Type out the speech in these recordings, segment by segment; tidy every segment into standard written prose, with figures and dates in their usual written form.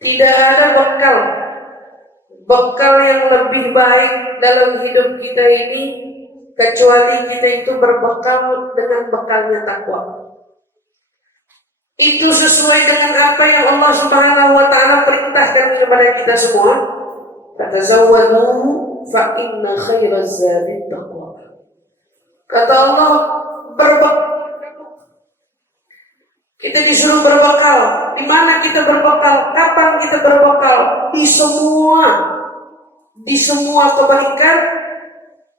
Tidak ada bekal yang lebih baik dalam hidup kita ini kecuali kita itu berbekal dengan bekalnya takwa. Itu sesuai dengan apa yang Allah Subhanahu wa taala perintahkan kepada kita semua. Fatazawwadu fa inna khairaz zadi taqwa. Kata Allah, berbekal. Kita disuruh berbekal. Di mana kita berbekal? Kapan kita berbekal? Di semua kebaikan,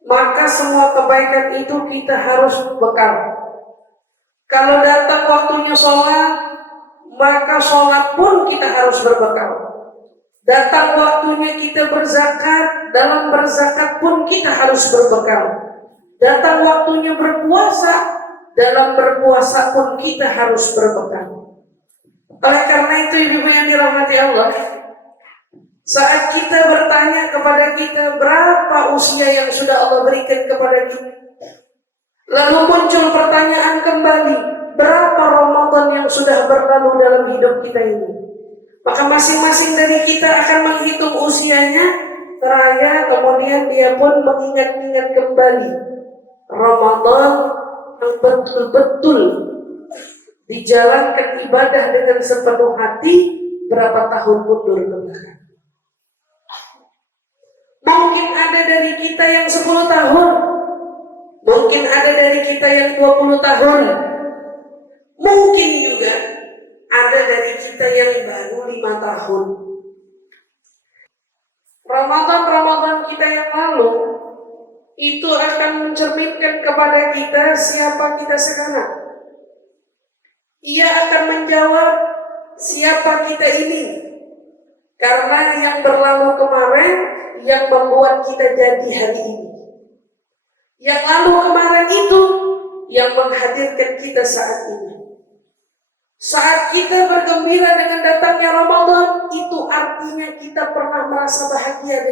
maka semua kebaikan itu kita harus bekal. Kalau datang waktunya sholat, maka sholat pun kita harus berbekal. Datang waktunya kita berzakat, dalam berzakat pun kita harus berbekal. Datang waktunya berpuasa, dalam berpuasa pun kita harus berbekal. Oleh karena itu ibu yang dirahmati Allah, saat kita bertanya kepada kita berapa usia yang sudah Allah berikan kepada kita, lalu muncul pertanyaan kembali, berapa Ramadan yang sudah berlalu dalam hidup kita ini, maka masing-masing dari kita akan menghitung usianya seraya, kemudian dia pun mengingat-ingat kembali Ramadan yang betul-betul dijalankan ibadah dengan sepenuh hati berapa tahun mundur ke belakang. Mungkin ada dari kita yang 10 tahun, mungkin ada dari kita yang 20 tahun, mungkin juga ada dari kita yang baru 5 tahun. Ramadan kita yang lalu itu akan mencerminkan kepada kita siapa kita sekarang. Ia akan menjawab siapa kita ini, karena yang berlalu kemarin yang membuat kita jadi hari ini. Yang lalu kemarin itu yang menghadirkan kita saat ini. Saat kita bergembira dengan datangnya Ramadan, itu artinya kita pernah merasa bahagia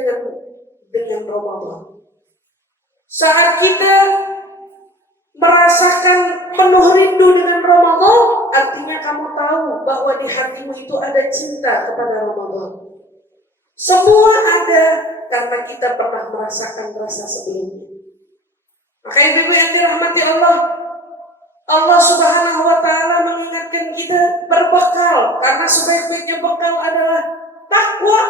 dengan Ramadan. Saat kita merasakan penuh rindu dengan Ramadan, artinya kamu tahu bahwa di hatimu itu ada cinta kepada Ramadan. Semua ada karena kita pernah merasakan rasa sebelumnya. Maka ibu yang dirahmati Allah, Allah Subhanahu wa taala mengingatkan kita berbekal, karena sebaik-baiknya bekal adalah takwa.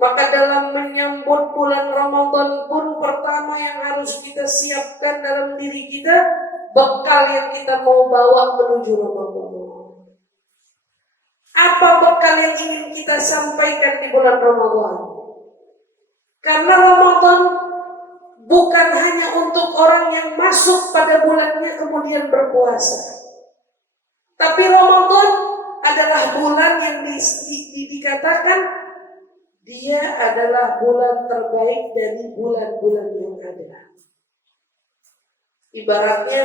Maka dalam menyambut bulan Ramadan pun pertama yang harus kita siapkan dalam diri kita, bekal yang kita mau bawa menuju Ramadan. Apa bekal yang ingin kita sampaikan di bulan Ramadan? Karena Ramadan bukan hanya untuk orang yang masuk pada bulannya kemudian berpuasa. Tapi Ramadan adalah bulan yang dikatakan dia adalah bulan terbaik dari bulan-bulan yang ada. Ibaratnya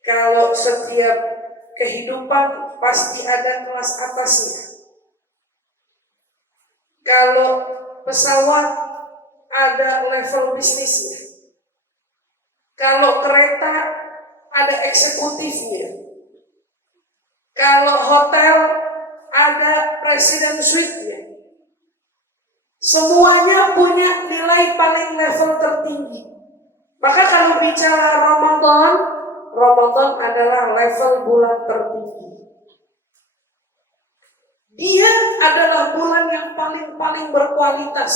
kalau setiap kehidupan pasti ada kelas atasnya. Kalau pesawat ada level bisnisnya. Kalau kereta ada eksekutifnya. Kalau hotel ada presiden suite-nya. Semuanya punya nilai paling level tertinggi. Maka kalau bicara Ramadan adalah level bulan tertinggi. Dia adalah bulan yang paling berkualitas.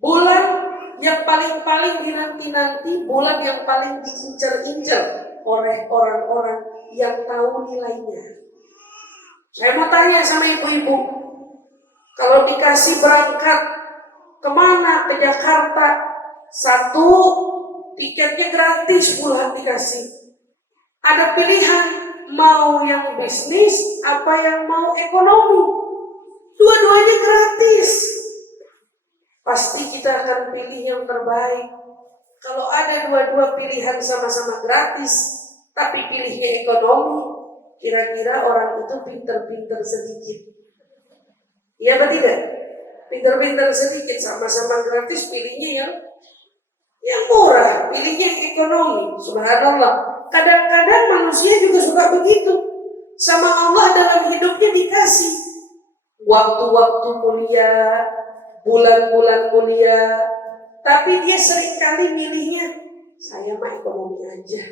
Bulan yang paling dinanti-nanti, bulan yang paling diincar-incar oleh orang-orang yang tahu nilainya. Saya mau tanya sama ibu-ibu, kalau dikasih berangkat kemana? Ke Jakarta, satu tiketnya gratis pulang dikasih. Ada pilihan mau yang bisnis apa yang mau ekonomi. Dua-duanya gratis. Pasti kita akan pilih yang terbaik. Kalau ada dua-dua pilihan sama-sama gratis, tapi pilihnya ekonomi, kira-kira orang itu pinter-pinter sedikit. Iya atau tidak? Pinter-pinter sedikit, sama-sama gratis, pilihnya yang murah, pilihnya yang ekonomi. Subhanallah. Kadang-kadang manusia juga suka begitu. Sama Allah dalam hidupnya dikasih. waktu-waktu mulia, bulan-bulan mulia, tapi dia seringkali milihnya, saya mah ekonomi aja,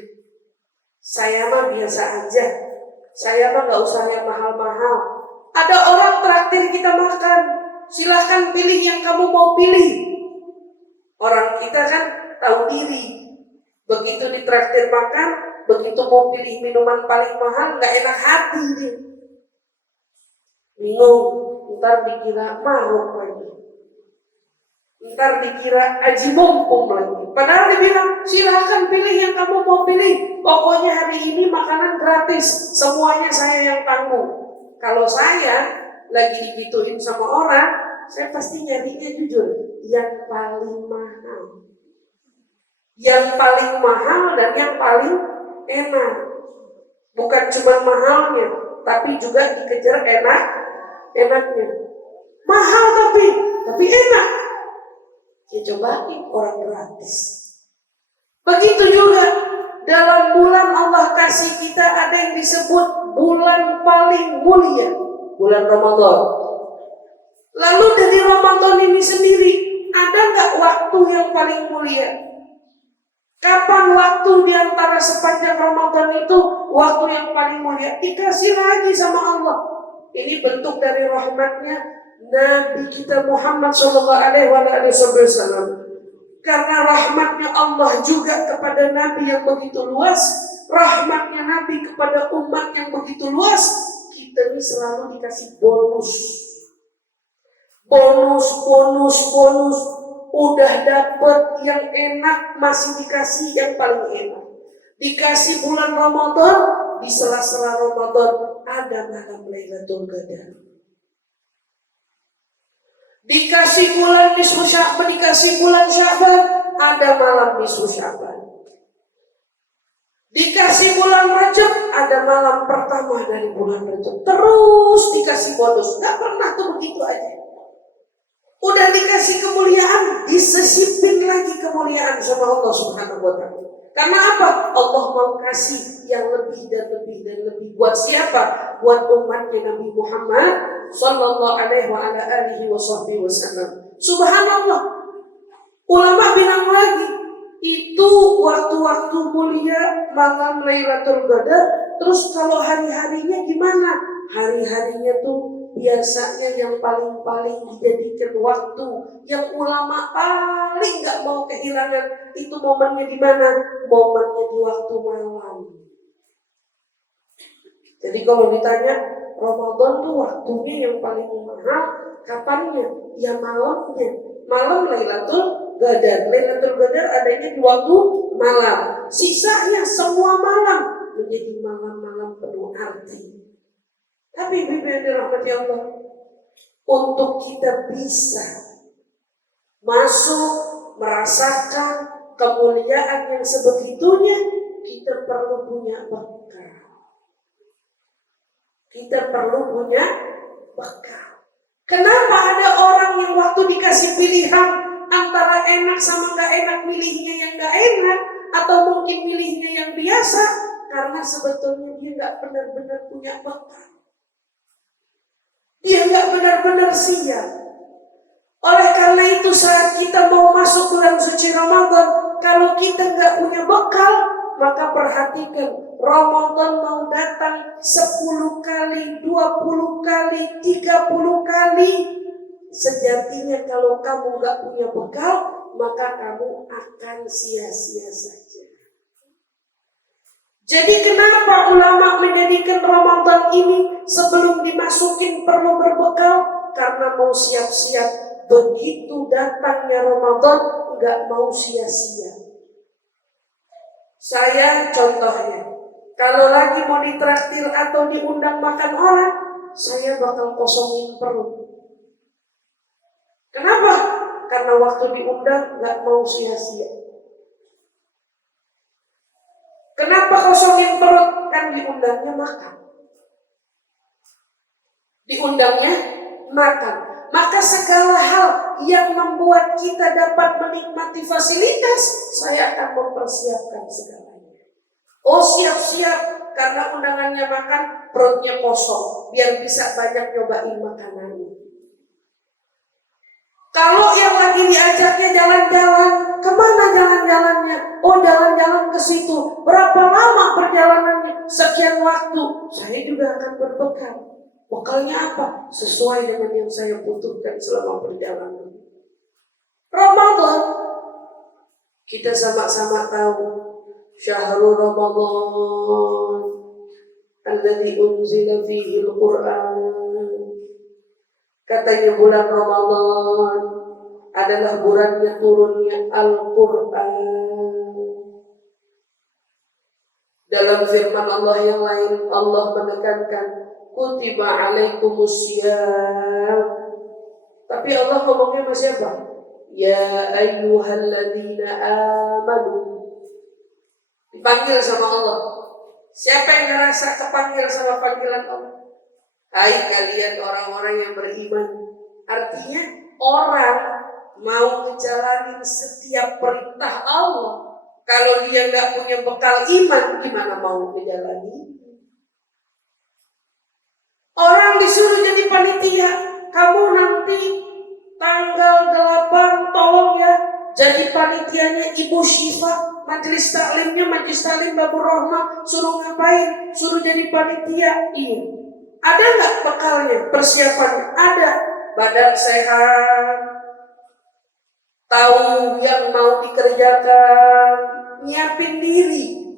saya mah biasa aja, saya mah gak usah yang mahal-mahal. Ada orang traktir kita makan, silahkan pilih yang kamu mau pilih. Orang kita kan tahu diri, begitu ditraktir makan, begitu mau pilih minuman paling mahal, gak enak hati nih. Bingung, ntar dikira maruk lagi, ntar dikira aji mumpung lagi. Padahal dibilang silahkan pilih yang kamu mau pilih, pokoknya hari ini makanan gratis, semuanya saya yang tanggung. Kalau saya lagi digituin sama orang, saya pasti nyarinya jujur yang paling mahal, yang paling mahal dan yang paling enak. Bukan cuma mahalnya, tapi juga dikejar enaknya. Mahal tapi enak. Ya cobain orang gratis. Begitu juga dalam bulan Allah kasih kita ada yang disebut bulan paling mulia, bulan Ramadan. Lalu dari Ramadan ini sendiri ada nggak waktu yang paling mulia? Kapan waktu diantara sepanjang Ramadan itu waktu yang paling mulia? Dikasih lagi sama Allah. Ini bentuk dari rahmatnya Nabi kita Muhammad SAW. Karena rahmatnya Allah juga kepada Nabi yang begitu luas, rahmatnya Nabi kepada umat yang begitu luas, kita ini selalu dikasih bonus. Udah dapet yang enak, masih dikasih yang paling enak. Dikasih bulan Ramadan, di sela-sela Ramadan ada malam Lailatul Qadar. Dikasih bulan nisfu Sya'ban, dikasih bulan Sya'ban, ada malam nisfu Sya'ban. Dikasih bulan Rajab, ada malam pertama dari bulan Rajab. Terus dikasih bonus, gak pernah tuh begitu aja. Udah dikasih kemuliaan, disesipin lagi kemuliaan sama Allah Subhanahu wa Ta'ala. Karena apa? Allah mau kasih yang lebih dan lebih dan lebih. Buat siapa? Buat umatnya Nabi Muhammad sallallahu alaihi wa ala alihi wasallam. Subhanallah. Ulama bilang lagi, itu waktu-waktu mulia malam Lailatul Qadar. Terus kalau hari-harinya gimana? Hari-harinya tuh biasanya yang paling-paling dijadikan waktu yang ulama paling gak mau kehilangan, itu momennya di mana? Momennya di waktu malam. Jadi kalau ditanya Ramadan tuh waktunya yang paling mahal, kapannya? Ya malamnya. Malam Lailatul Qadar. Lailatul Qadar adanya di waktu malam. Sisanya semua malam menjadi malam-malam penuh arti. Tapi Ibu yang dirahmati Allah, untuk kita bisa masuk merasakan kemuliaan yang sebegitunya, kita perlu punya bekal. Kita perlu punya bekal. Kenapa ada orang yang waktu dikasih pilihan antara enak sama gak enak, milihnya yang gak enak, atau mungkin milihnya yang biasa? Karena sebetulnya dia gak benar-benar punya bekal. Dia gak benar-benar siap. Oleh karena itu saat kita mau masuk bulan suci Ramadan, kalau kita gak punya bekal, maka perhatikan, Ramadan mau datang 10 kali, 20 kali, 30 kali. Sejatinya kalau kamu gak punya bekal, maka kamu akan sia-sia saja. Jadi kenapa ulama menjadikan Ramadan ini sebelum dimasukin perlu berbekal? Karena mau siap-siap. Begitu datangnya Ramadan, gak mau sia-sia. Saya contohnya, kalau lagi mau ditraktir atau diundang makan orang, saya bakal kosongin perut. Kenapa? Karena waktu diundang gak mau sia-sia. Kenapa kosongin perut? Kan diundangnya makan. Diundangnya makan. Maka segala hal yang membuat kita dapat menikmati fasilitas, saya akan mempersiapkan segalanya. Oh siap-siap, karena undangannya makan, perutnya kosong, biar bisa banyak nyobain makanan. Kalau yang lagi diajaknya jalan-jalan, kemana jalan-jalannya? Oh, jalan-jalan ke situ. Berapa lama perjalanannya? Sekian waktu. Saya juga akan berbekal. Bekalnya apa? Sesuai dengan yang saya butuhkan selama perjalanan. Ramadan, kita sama-sama tahu, syahrul Ramadan alladzi unzila fihi al-Qur'an. Katanya bulan Ramadan adalah bulannya turunnya Al-Quran. Dalam firman Allah yang lain, Allah menekankan kutiba alaikumusiyam. Tapi Allah ngomongnya sama siapa? Ya ayyuhalladzina amanu. Dipanggil sama Allah. Siapa yang ngerasa kepanggil sama panggilan Allah? Hai kalian orang-orang yang beriman. Artinya orang mau menjalani setiap perintah Allah, kalau dia nggak punya bekal iman, gimana mau menjalani? Orang disuruh jadi panitia, kamu nanti tanggal 8 tolong ya jadi panitianya Ibu Syifa, majelis taklim Babur Rahmah, suruh ngapain? Suruh jadi panitia. Iya. Ada nggak bekalnya, persiapannya? Ada. Badan sehat, tahu yang mau dikerjakan, nyiapin diri,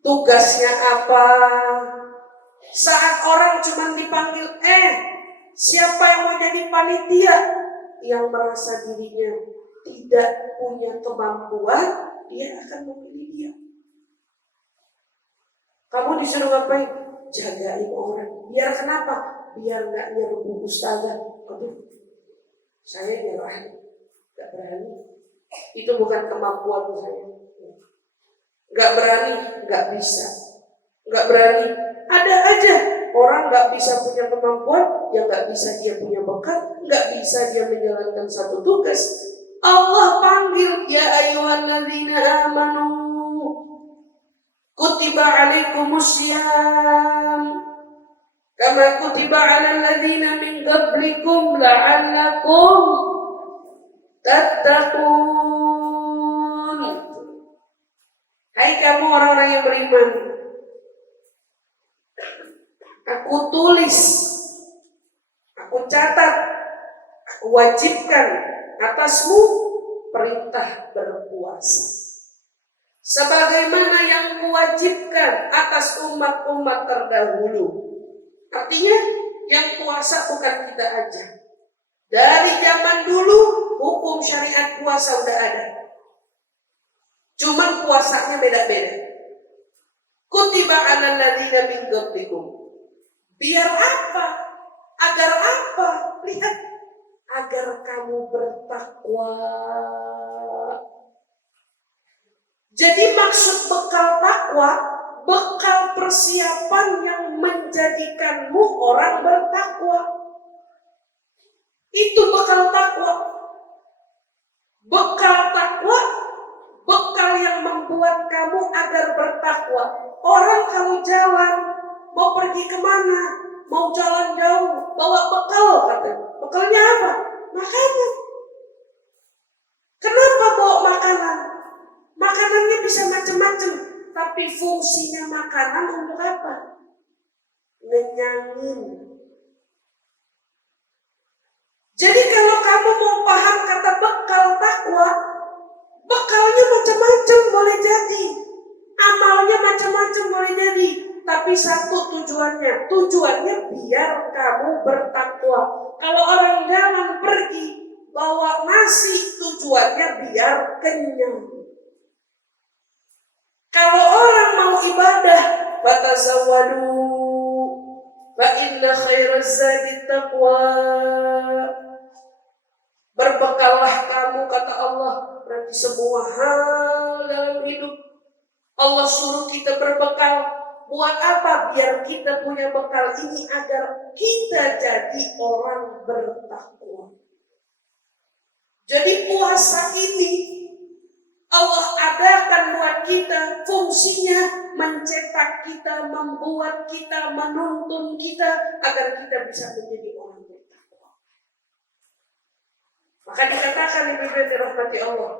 tugasnya apa. Saat orang cuma dipanggil, siapa yang mau jadi panitia? Yang merasa dirinya tidak punya kemampuan, dia akan memilih dia. Kamu disuruh ngapain? Jagain orang. Biar kenapa? Biar nggak nyerbu ustazah. Aduh, saya nyerah, nggak berani. Itu bukan kemampuan saya. Nggak berani, nggak bisa. Nggak berani. Ada aja orang nggak bisa punya kemampuan, yang nggak bisa dia punya bekal, nggak bisa dia menjalankan satu tugas. Allah panggil, ya ayyuhalladzina amanu kutiba alaikumusiyam kama kutiba alal ladzina min qablikum la'allakum tattaqun. Hai kamu orang-orang yang beriman, aku tulis, aku catat, aku wajibkan atasmu perintah berpuasa sebagaimana yang kuwajibkan atas umat-umat terdahulu. Artinya yang puasa bukan kita aja. Dari zaman dulu hukum syariat puasa udah ada. Cuma puasanya beda-beda. Kutiba 'alal ladzina min qablikum. Biar apa? Agar apa? Lihat, agar kamu bertakwa. Jadi maksud bekal takwa, bekal persiapan yang menjadikanmu orang bertakwa. Itu bekal takwa. Bekal takwa, bekal yang membuat kamu agar bertakwa. Orang kalau jalan, mau pergi kemana, mau jalan jauh, bawa bekal katanya. Bekalnya apa? Makanan. Kenapa bawa makanan? Makanannya bisa macam-macam, tapi fungsinya makanan untuk apa? Ngenyangin. Jadi kalau kamu mau paham kata bekal takwa, bekalnya macam-macam boleh jadi, amalnya macam-macam boleh jadi, tapi satu tujuannya biar kamu bertakwa. Kalau orang jalan pergi bawa nasi, tujuannya biar kenyang. Kalau orang mau ibadah, fatazawwadu fa inna khairaz zadi taqwa. Berbekallah kamu, kata Allah, nanti semua hal dalam hidup Allah suruh kita berbekal. Buat apa? Biar kita punya bekal ini agar kita jadi orang bertakwa. Jadi puasa ini Allah adakan buat kita, fungsinya mencetak kita, membuat kita, menuntun kita agar kita bisa menjadi orang bertakwa. Maka dikatakan ibu-ibu dirahmati Allah,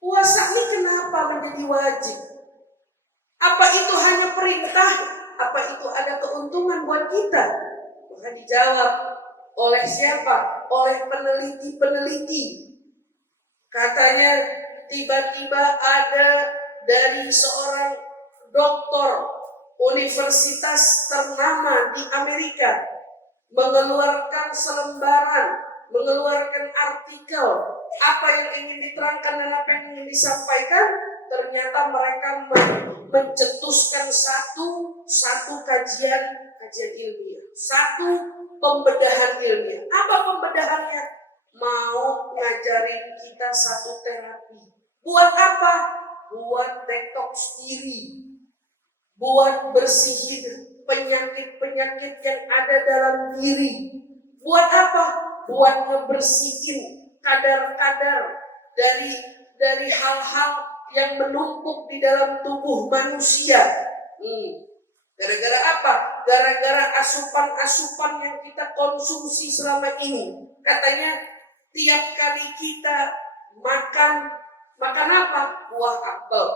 puasa ini kenapa menjadi wajib? Apa itu hanya perintah? Apa itu ada keuntungan buat kita? Maka dijawab oleh siapa? Oleh peneliti-peneliti. Katanya tiba-tiba ada dari seorang doktor universitas ternama di Amerika mengeluarkan selembaran, mengeluarkan artikel apa yang ingin diterangkan dan apa yang ingin disampaikan. Ternyata mereka mencetuskan satu kajian ilmiah, satu pembedahan ilmiah. Apa pembedahannya? Mau ngajarin kita satu terapi. Buat apa? Buat detox diri, buat bersihin penyakit-penyakit yang ada dalam diri. Buat apa? Buat ngebersihin kadar-kadar dari hal-hal yang menumpuk di dalam tubuh manusia. Gara-gara apa? Gara-gara asupan-asupan yang kita konsumsi selama ini. Katanya tiap kali kita makan apa? Buah apel.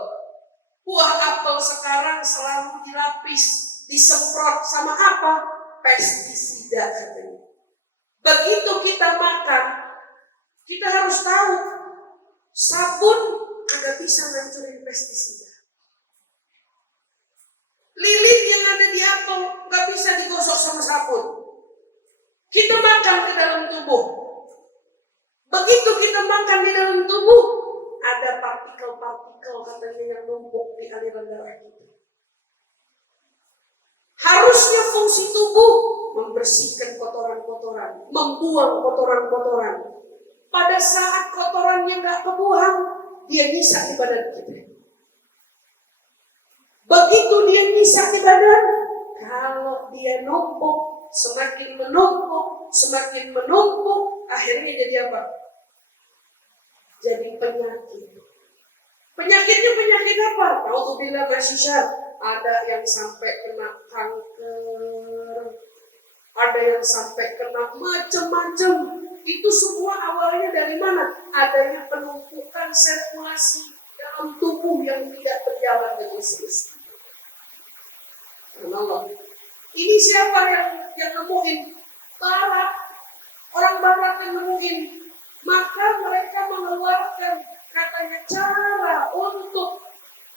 Buah apel sekarang selalu dilapis, disemprot sama apa? Pestisida katanya. Begitu kita makan, kita harus tahu sabun agak bisa ngancurin pestisida. Lilin yang ada di apel gak bisa digosok sama sabun. Kita makan ke dalam tubuh. Begitu kita makan di dalam tubuh, ada partikel-partikel katanya yang numpuk di aliran darah kita. Harusnya fungsi tubuh membersihkan kotoran-kotoran, membuang kotoran-kotoran. Pada saat kotorannya gak kebuang, dia nyisa di badan kita. Begitu dia nyisa di badan, kalau dia numpuk, semakin menumpuk, akhirnya jadi apa? Jadi penyakit. Penyakitnya penyakit apa? Naudzubillah masyisya. Ada yang sampai kena kanker, ada yang sampai kena macam-macam. Itu semua awalnya dari mana? Adanya penumpukan sirkulasi dalam tubuh yang tidak berjalan dengan semestinya. Allah. Ini siapa yang nemuin? Barat. Orang Barat yang nemuin. Maka mereka mengeluarkan katanya cara untuk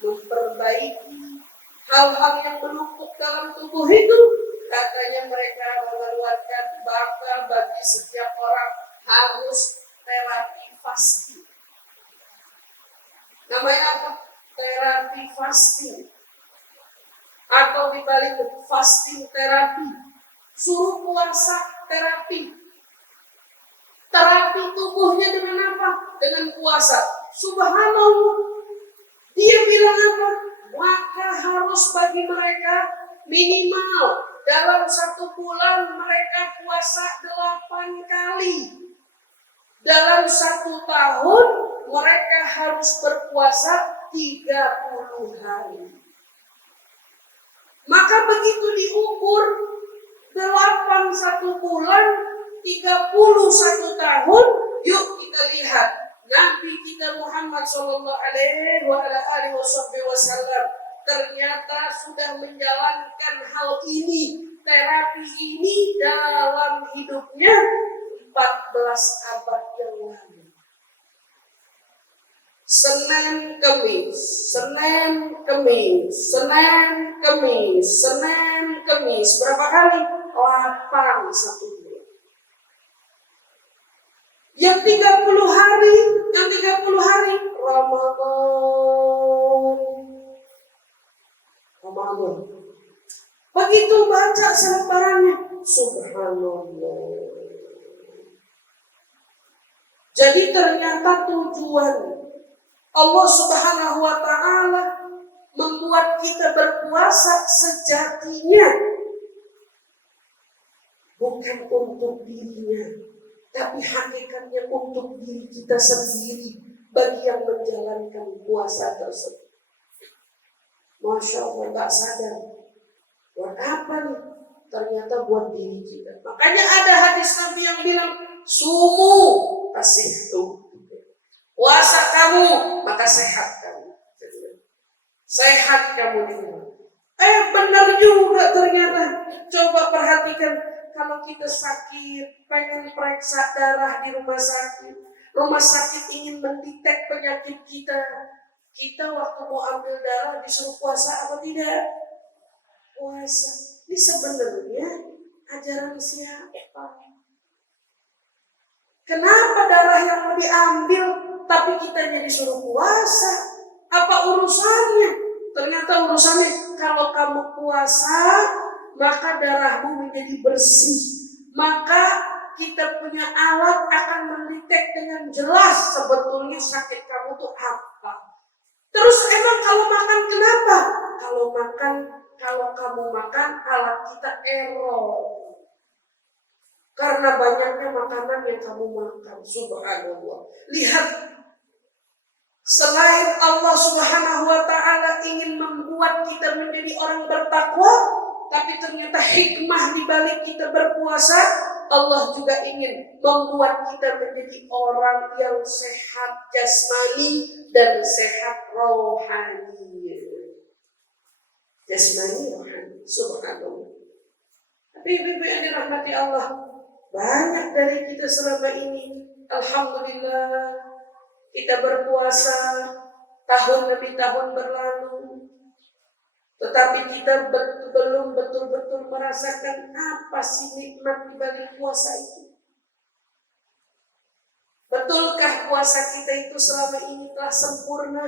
memperbaiki hal-hal yang menumpuk dalam tubuh itu. Katanya mereka mengeluarkan bakal bagi setiap orang harus terapi fasting. Namanya apa? Terapi fasting. Atau dibalik fasting terapi. Suruh puasa terapi. Terapi tubuhnya dengan apa? Dengan puasa. Subhanallah. Dia bilang apa? Maka harus bagi mereka minimal dalam 1 bulan mereka puasa 8 kali. Dalam 1 tahun mereka harus berpuasa 30 hari. Maka begitu diukur 8 1 bulan 31 tahun, yuk kita lihat Nabi kita Muhammad sallallahu alaihi wasallam ternyata sudah menjalankan hal ini, terapi ini dalam hidupnya 14 abad yang lalu. Senin Kemis. Berapa kali? 8 satu bulan. Yang 30 hari Ramadan. Begitu baca selembarannya, subhanallah. Jadi ternyata tujuan Allah Subhanahu wa ta'ala membuat kita berpuasa sejatinya bukan untuk dirinya, tapi hakikatnya untuk diri kita sendiri, bagi yang menjalankan puasa tersebut. Masya Allah, gak sadar. Buat apa nih? Ternyata buat diri kita. Makanya ada hadis Nabi yang bilang, sumu tasihhu. Puasa kamu, maka sehat kamu. Sehat kamu ini. Benar juga ternyata. Coba perhatikan, kalau kita sakit, pengen periksa darah di rumah sakit. Rumah sakit ingin mendetek penyakit kita. Kita waktu mau ambil darah disuruh puasa apa tidak? Puasa. Ini sebenarnya ajaran siapa? Kenapa darah yang mau diambil tapi kita disuruh puasa? Apa urusannya? Ternyata urusannya kalau kamu puasa maka darahmu menjadi bersih. Maka kita punya alat akan mendetek dengan jelas sebetulnya sakit kamu itu apa. Terus emang kalau makan kenapa? Kalau kamu makan alat kita error. Karena banyaknya makanan yang kamu makan. Subhanallah. Lihat, selain Allah Subhanahu wa ta'ala ingin membuat kita menjadi orang bertakwa, tapi ternyata hikmah di balik kita berpuasa, Allah juga ingin membuat kita menjadi orang yang sehat jasmani dan sehat rohani. Jasmani rohani. Subhanallah. Tapi ibu-ibu yang dirahmati Allah, banyak dari kita selama ini, alhamdulillah, kita berpuasa tahun demi tahun berlalu, tetapi kita belum betul-betul merasakan apa sih nikmat di balik puasa itu. Betulkah puasa kita itu selama ini telah sempurna?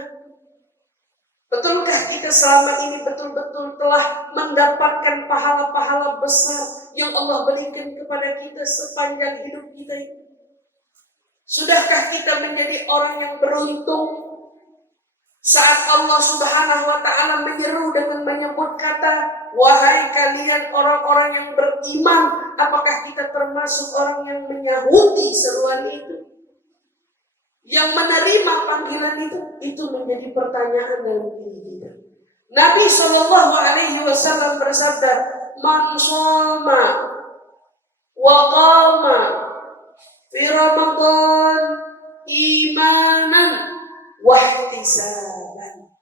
Betulkah kita selama ini betul-betul telah mendapatkan pahala-pahala besar yang Allah berikan kepada kita sepanjang hidup kita itu? Sudahkah kita menjadi orang yang beruntung saat Allah Subhanahu wa ta'ala menyeru dengan menyebut kata, wahai kalian orang-orang yang beriman, apakah kita termasuk orang yang menyahuti seruan itu? Yang menerima panggilan itu menjadi pertanyaan dalam diri kita. Nabi Shallallahu Alaihi Wasallam bersabda, man shoma wa qama fi Ramadan imanan wa ihtisaban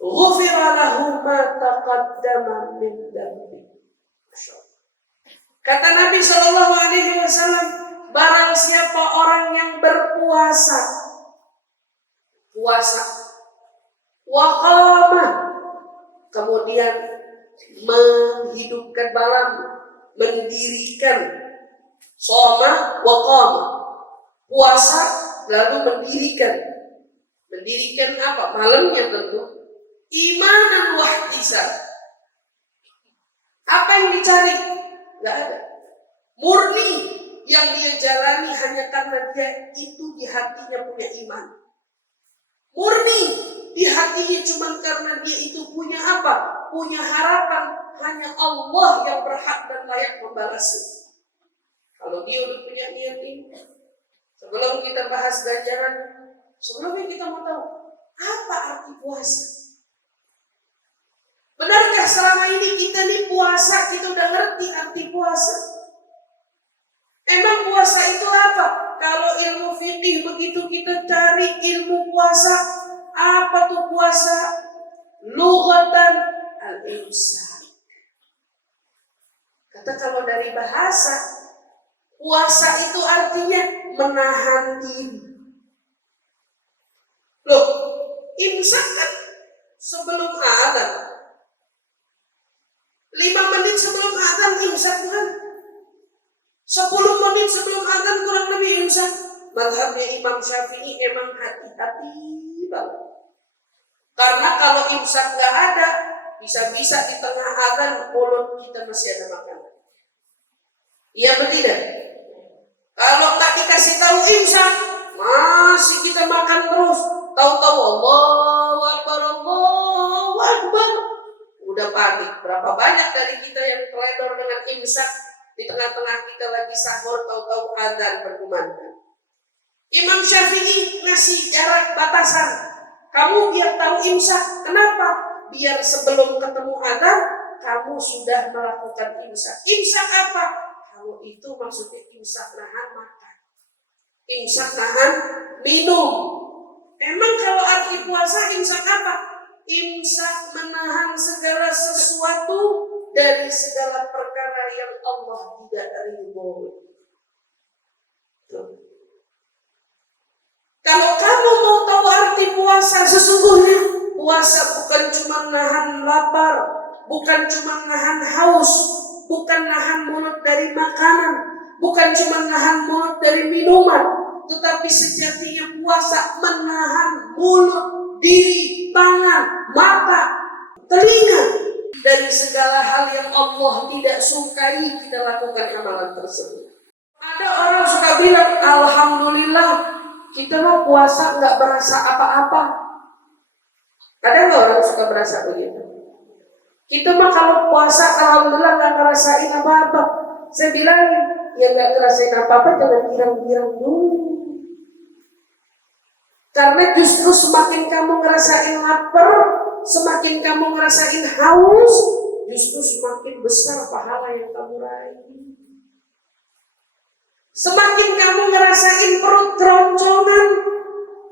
ghufira lahu ma taqaddama min dhanbi. Kata Nabi Shallallahu Alaihi Wasallam, barang siapa orang yang berpuasa, waqamah, kemudian menghidupkan malam, mendirikan, shoma waqamah, puasa lalu mendirikan apa? Malamnya tentu, imanan wahtisab. Apa yang dicari? Gak ada. Murni yang dia jalani hanya karena dia itu di hatinya punya iman. Murni di hatinya cuma karena dia itu punya apa? Punya harapan hanya Allah yang berhak dan layak membalasnya. Kalau dia udah punya niat ini, sebelum kita bahas ganjaran, sebelumnya kita mau tahu apa arti puasa. Benarkah selama ini kita nih puasa, kita udah ngerti arti puasa? Emang puasa itu apa? Kalau ilmu fikih begitu kita cari ilmu puasa, apa tuh puasa? Lughatan al-imsak. Kata kalau dari bahasa, puasa itu artinya menahan diri. Loh, imsak kan sebelum adzan. 5 menit sebelum adzan imsak kan? 10 menit sebelum adzan kurang lebih imsak. Mazhabnya Imam Syafi'i emang hati-hati banget. Karena kalau imsak nggak ada, bisa-bisa di tengah adzan mulut kita masih ada makanan. Iya betul tidak? Kalau tak dikasih tahu imsak, masih kita makan terus. Tahu-tahu Allahu Akbar, Allahu Akbar. Udah panik. Berapa banyak dari kita yang teledor dengan imsak? Di tengah-tengah kita lagi sahur, tahu-tahu adzan berkumandang. Imam Syafi'i ngasih jarak batasan. Kamu biar tahu imsak. Kenapa? Biar sebelum ketemu adzan kamu sudah melakukan imsak. Imsak apa? Kalau itu maksudnya imsak nahan makan, imsak nahan minum. Emang kalau arti puasa imsak apa? Imsak menahan segala sesuatu dari segala perkara yang Allah tidak ridho. Kalau kamu mau tahu arti puasa, sesungguhnya puasa bukan cuma nahan lapar, bukan cuma nahan haus, bukan nahan mulut dari makanan, bukan cuma nahan mulut dari minuman, tetapi sejatinya puasa menahan mulut, diri, tangan, mata, telinga dari segala hal yang Allah tidak sukai kita lakukan amalan tersebut. Ada orang suka bilang, alhamdulillah kita mau puasa nggak berasa apa-apa. Ada nggak orang suka berasa begitu? Kita mah kalau puasa alhamdulillah nggak ngerasain apa-apa. Saya bilang ya nggak ngerasain apa-apa jangan girang-girang dulu. Karena justru semakin kamu ngerasain lapar, semakin kamu ngerasain haus, justru semakin besar pahala yang kamu raih. Semakin kamu ngerasain perut keroncongan,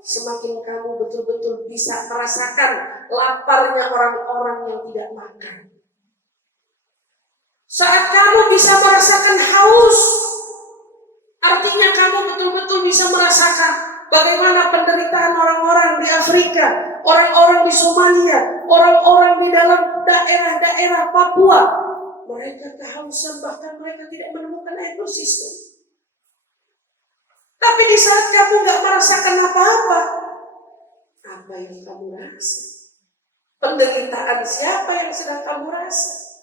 semakin kamu betul-betul bisa merasakan laparnya orang-orang yang tidak makan. Saat kamu bisa merasakan haus, artinya kamu betul-betul bisa merasakan bagaimana penderitaan orang-orang di Afrika, orang-orang di Somalia, orang-orang di dalam daerah-daerah Papua. Mereka kehausan, bahkan mereka tidak menemukan air bersih. Tapi di saat kamu gak merasakan apa-apa, apa yang kamu rasa? Penderitaan siapa yang sedang kamu rasa?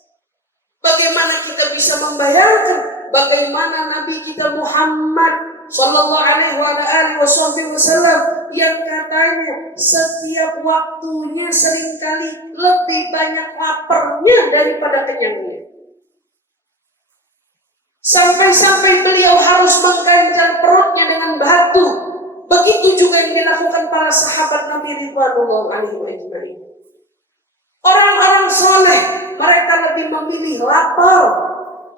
Bagaimana kita bisa membayangkan bagaimana Nabi kita Muhammad Sallallahu Alaihi Wasallam yang katanya setiap waktunya seringkali lebih banyak laparnya daripada kenyangnya. Sampai-sampai beliau harus mengganjal perutnya dengan batu. Begitu juga yang dilakukan para sahabat Nabi Ridwanullah alaihi ajma'in. Orang-orang soleh, mereka lebih memilih lapar.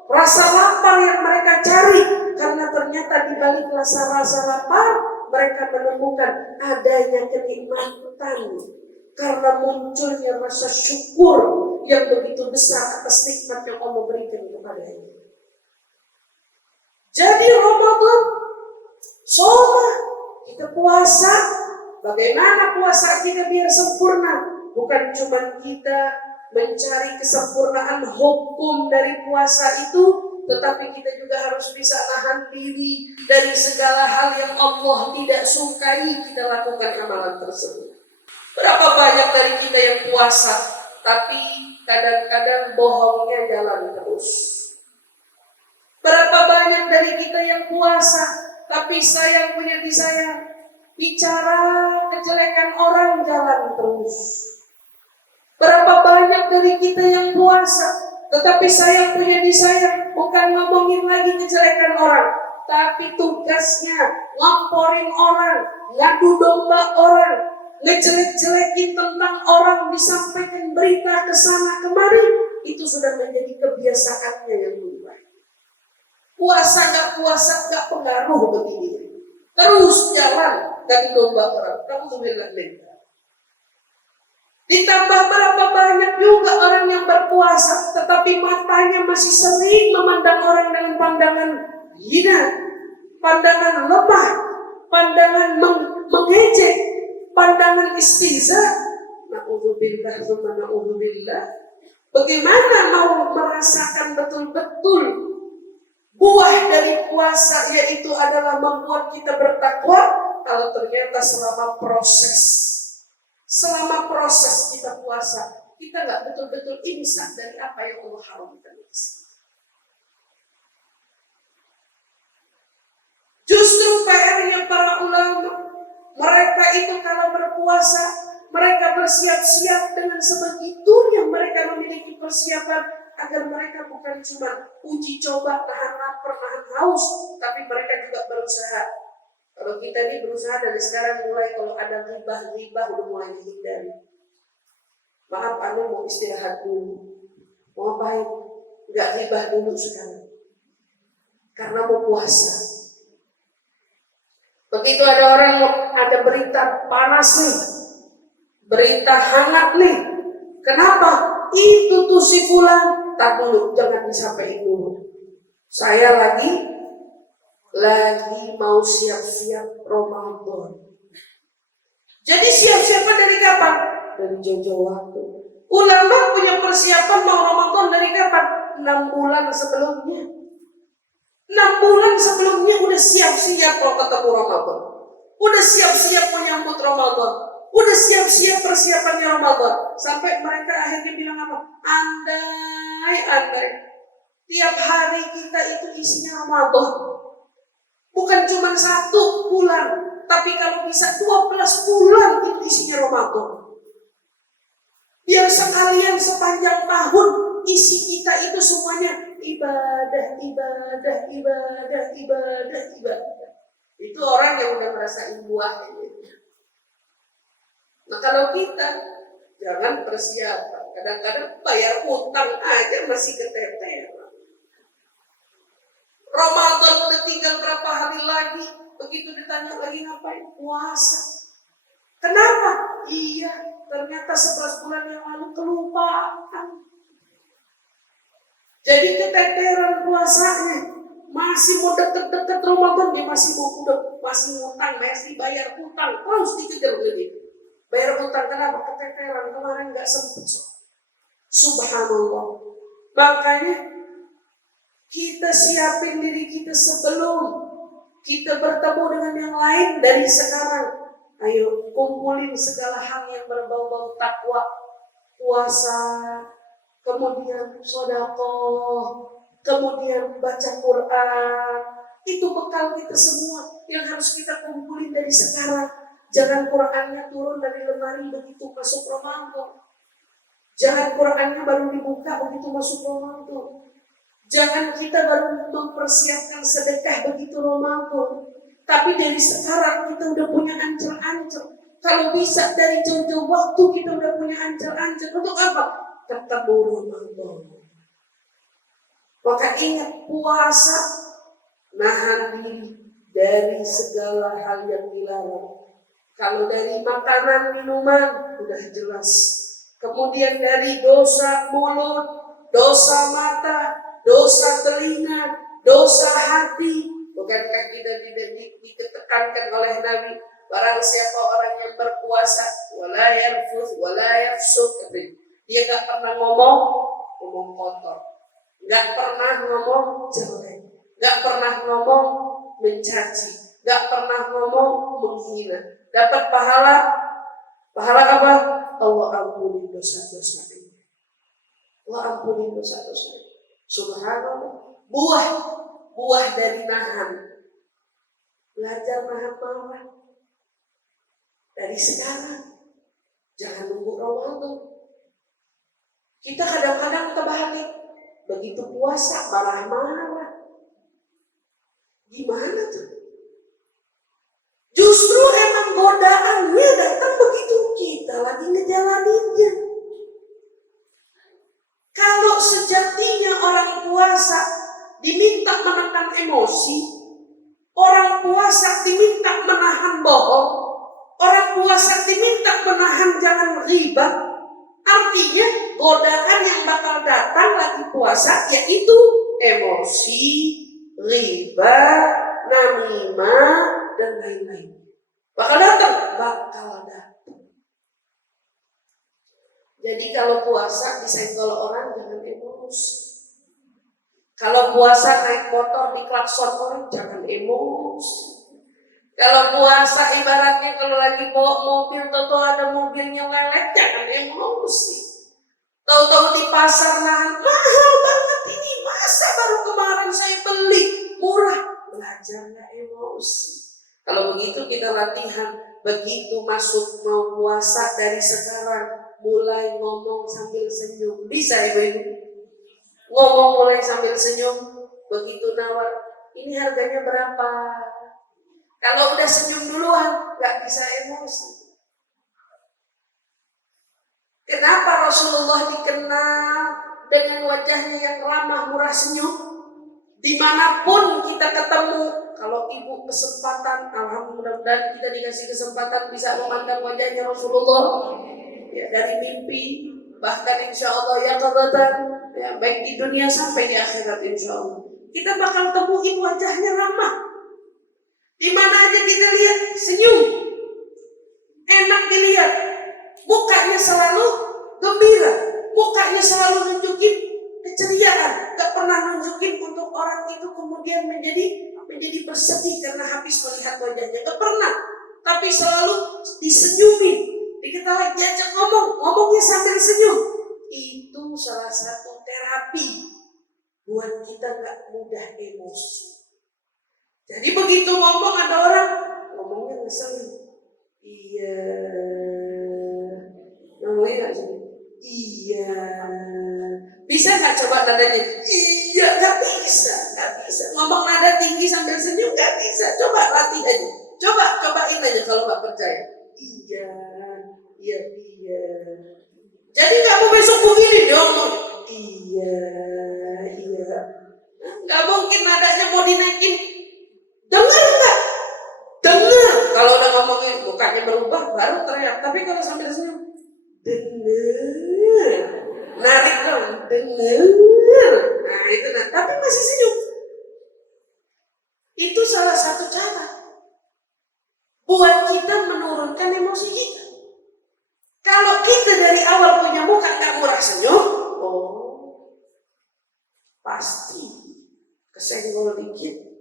Rasa lapar yang mereka cari, karena ternyata di balik rasa lapar, mereka menemukan adanya kenikmatan. Karena munculnya rasa syukur yang begitu besar atas nikmat yang Allah berikan kepadanya. Jadi Ramadan, sholat, kita puasa. Bagaimana puasa kita biar sempurna? Bukan cuma kita mencari kesempurnaan hukum dari puasa itu, tetapi kita juga harus bisa nahan diri dari segala hal yang Allah tidak sukai kita lakukan amalan tersebut. Berapa banyak dari kita yang puasa, tapi kadang-kadang bohongnya jalan terus. Berapa banyak dari kita yang puasa, tapi sayang punya disayang. Bicara kejelekan orang jalan terus. Berapa banyak dari kita yang puasa, tetapi sayang punya disayang. Bukan ngomongin lagi kejelekan orang, tapi tugasnya ngomporin orang, ngadu domba orang, ngejelek-jelekin tentang orang, disampaikan berita kesana kemari. Itu sudah menjadi kebiasaannya yang berubah. Puasa gak pengaruh bagi diri. Terus jalan dan domba orang. Kamu bilang ditambah berapa banyak juga orang yang berpuasa, tetapi matanya masih sering memandang orang dengan pandangan hina, pandangan lemah, pandangan mengejek, pandangan istihza. Na'udzubillah tsumma na'udzubillah. Bagaimana mau merasakan betul-betul buah dari puasa, yaitu adalah membuat kita bertakwa, kalau ternyata selama proses kita puasa, kita nggak betul-betul imsak dari apa yang Allah haramkan. Justru PR-nya para ulama, mereka itu kalau berpuasa, mereka bersiap-siap dengan sebegitunya, mereka memiliki persiapan agar mereka bukan cuma uji coba nahan lapar, nahan haus, tapi mereka juga berusaha Kalau kita ini berusaha dari sekarang mulai, kalau ada ribah udah mulai dihindari. Maaf, mau istirahat dulu. Mau ngapain? Nggak ribah dulu sekarang. Karena mau puasa. Begitu ada orang, ada berita panas nih, berita hangat nih. Kenapa? Itu tuh si fulan. Tak dulu, jangan disampaikan dulu. Saya lagi mau siap-siap Ramadan. Jadi siap-siapnya dari kapan? Dari jauh-jauh waktu. Ulama punya persiapan mau Ramadan dari kapan? 6 bulan sebelumnya. 6 bulan sebelumnya udah siap-siap mau ketemu Ramadan. Udah siap-siap menyambut Ramadan. Udah siap-siap persiapannya Ramadan. Sampai mereka akhirnya bilang apa? Andai tiap hari kita itu isinya Ramadan. Bukan cuma 1 bulan, tapi kalau bisa 12 bulan itu isinya Ramadan. Biar sekalian sepanjang tahun isi kita itu semuanya ibadah. Itu orang yang udah merasain buahnya. Nah kalau kita jangan persiapan, kadang-kadang bayar utang aja masih keteteran. Ramadan udah tinggal berapa hari lagi, begitu ditanya lagi ngapain? Puasa. Kenapa? Iya, ternyata 11 bulan yang lalu kelupaan. Jadi keteteran puasanya. Masih mau deket-deket Ramadan, dia masih mau ngutang, masih bayar utang, terus dikejar lagi. Bayar utang kenapa? Keteteran, kemarin gak sempet. Subhanallah. Makanya kita siapin diri kita sebelum kita bertemu dengan yang lain dari sekarang. Ayo kumpulin segala hal yang berbau-bau takwa, puasa, kemudian sedekah, kemudian baca Quran. Itu bekal kita semua yang harus kita kumpulin dari sekarang. Jangan Qurannya turun dari lemari begitu masuk Ramadan. Jangan Qurannya baru dibuka begitu masuk Ramadan. Jangan kita baru mempersiapkan sedekah begitu Ramadan, tapi dari sekarang kita udah punya ancur-ancur. Kalau bisa dari jauh-jauh waktu kita udah punya ancur-ancur. Untuk apa? Ketemu Ramadan. Maka ingat, puasa nahan diri dari segala hal yang dilarang. Kalau dari makanan, minuman, udah jelas. Kemudian dari dosa mulut, dosa mata, dosa telinga, dosa hati. Bukankah kita ditekankan oleh Nabi, barang siapa orang yang berpuasa, wala yarfuth, wala yafsuk, dia gak pernah ngomong kotor, gak pernah ngomong jelek, gak pernah ngomong mencaci, gak pernah ngomong menghina. Dapat pahala apa? Allah ampuni dosa-dosa ini. Allah ampuni dosa-dosa ini. Subhanallah. Buah dari nahan. Belajar nahan marah dari sekarang. Jangan nunggu Ramadan. Kita kadang-kadang terbalik. Begitu puasa marah-marah. Gimana tuh? Justru emang godaannya datang begitu kita lagi ngejalaninnya. Kalau sejatinya orang puasa diminta menekan emosi, orang puasa diminta menahan bohong, orang puasa diminta menahan jangan riba, artinya godaan yang bakal datang lagi puasa yaitu emosi, riba, namimah, dan lain-lain. Bakal datang. Jadi kalau puasa disenggol orang jangan emosi. Kalau puasa naik motor diklakson orang jangan emosi. Kalau puasa ibaratnya kalau lagi bawa mobil, tahu ada mobilnya lelet, jangan emosi. Tahu-tahu di pasar nahan, mahal banget ini, masa baru kemarin saya beli murah. Belajar nggak emosi. Kalau begitu kita latihan, begitu masuk mau puasa dari sekarang mulai ngomong sambil senyum. Bisa ibu-ibu? Ngomong mulai sambil senyum, begitu nawar, ini harganya berapa? Kalau udah senyum duluan, nggak bisa emosi. Kenapa Rasulullah dikenal dengan wajahnya yang ramah, murah senyum? Dimanapun kita ketemu, kalau ibu kesempatan, alhamdulillah kita dikasih kesempatan bisa memandang wajahnya Rasulullah, ya, dari mimpi, bahkan insya Allah ya kebatan, ya, baik di dunia sampai di akhirat insya Allah. Kita bakal temuin wajahnya ramah. Di mana aja kita lihat senyum, enak dilihat, mukanya selalu gembira, mukanya selalu nunjukin keceriaan, gak pernah nunjukin untuk orang itu kemudian menjadi bersedih karena habis melihat wajahnya, gak pernah. Tapi selalu disenyumin, diketahui, diajak ngomongnya sambil senyum. Itu salah satu terapi buat kita gak mudah emosi. Jadi begitu ngomong ada orang ngomongnya ngeselin, iya, ngomongnya nggak sih, iya, bisa nggak coba nadanya, iya, nggak bisa, ngomong nada tinggi sambil senyum nggak bisa, coba latih aja, cobain aja kalau nggak percaya, iya, iya, jadi nggak mau besok begini dong, iya, nggak mungkin nadanya mau dinaikin. Dengar enggak? Dengar. Kalau udah ngomongin mukanya berubah baru teriak. Tapi kalau sambil senyum, dengar. Narik dong, dengar. Nah itu nah. Tapi masih senyum. Itu salah satu cara buat kita menurunkan emosi kita. Kalau kita dari awal punya muka nggak murah senyum, pasti kesenggol dikit.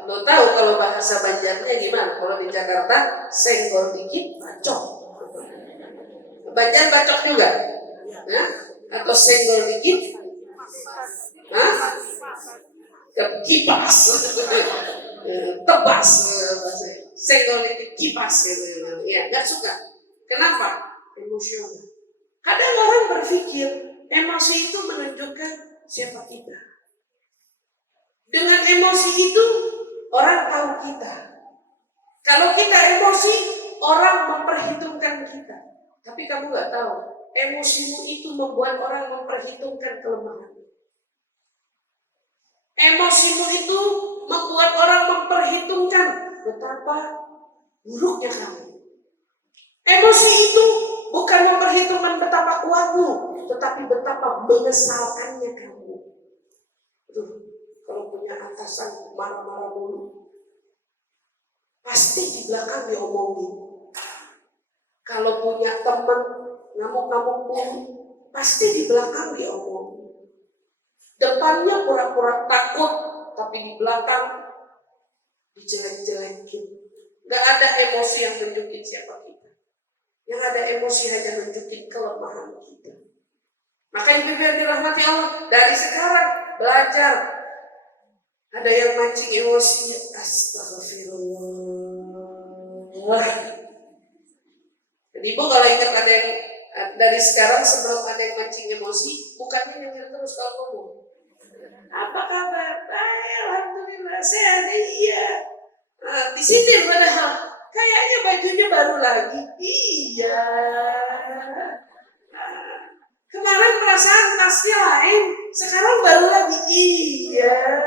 Lo tahu kalau bahasa Banjarnya gimana? Kalau di Jakarta senggol dikit bacok. Banjar bacok juga? Nah, atau senggol dikit? Hah? Kipas. Tebas. Senggol dikit kipas gitu. Ya, nggak suka. Kenapa? Emosional. Kadang orang berpikir emosi itu menunjukkan siapa kita. Dengan emosi itu orang tahu kita. Kalau kita emosi, orang memperhitungkan kita. Tapi kamu nggak tahu, emosimu itu membuat orang memperhitungkan kelemahan. Emosimu itu membuat orang memperhitungkan betapa buruknya kamu. Emosi itu bukan memperhitungkan betapa kuatmu, tetapi betapa mengesalkannya kamu. Kalau punya atasan marah-marah dulu, pasti di belakang diomongin. Kalau punya teman ngamuk-ngamuk dulu, pasti di belakang diomongin. Depannya pura-pura takut, tapi di belakang dijelek-jelekin. Gak ada emosi yang nunjukin siapa kita. Yang ada emosi hanya nunjukin kelemahan kita. Maka ibu yang dirahmati Allah, dari sekarang belajar. Ada yang mancing emosi, astagfirullah. Jadi ibu kalau ingat ada yang dari sekarang sebelum ada yang mancing emosi, bukannya nyengir terus kalau ngomong. Apa kabar? Alhamdulillah sehat, iya. Di sini padahal kayaknya bajunya baru lagi, iya. Kemarin perasaan tasnya lain, sekarang baru lagi, iya.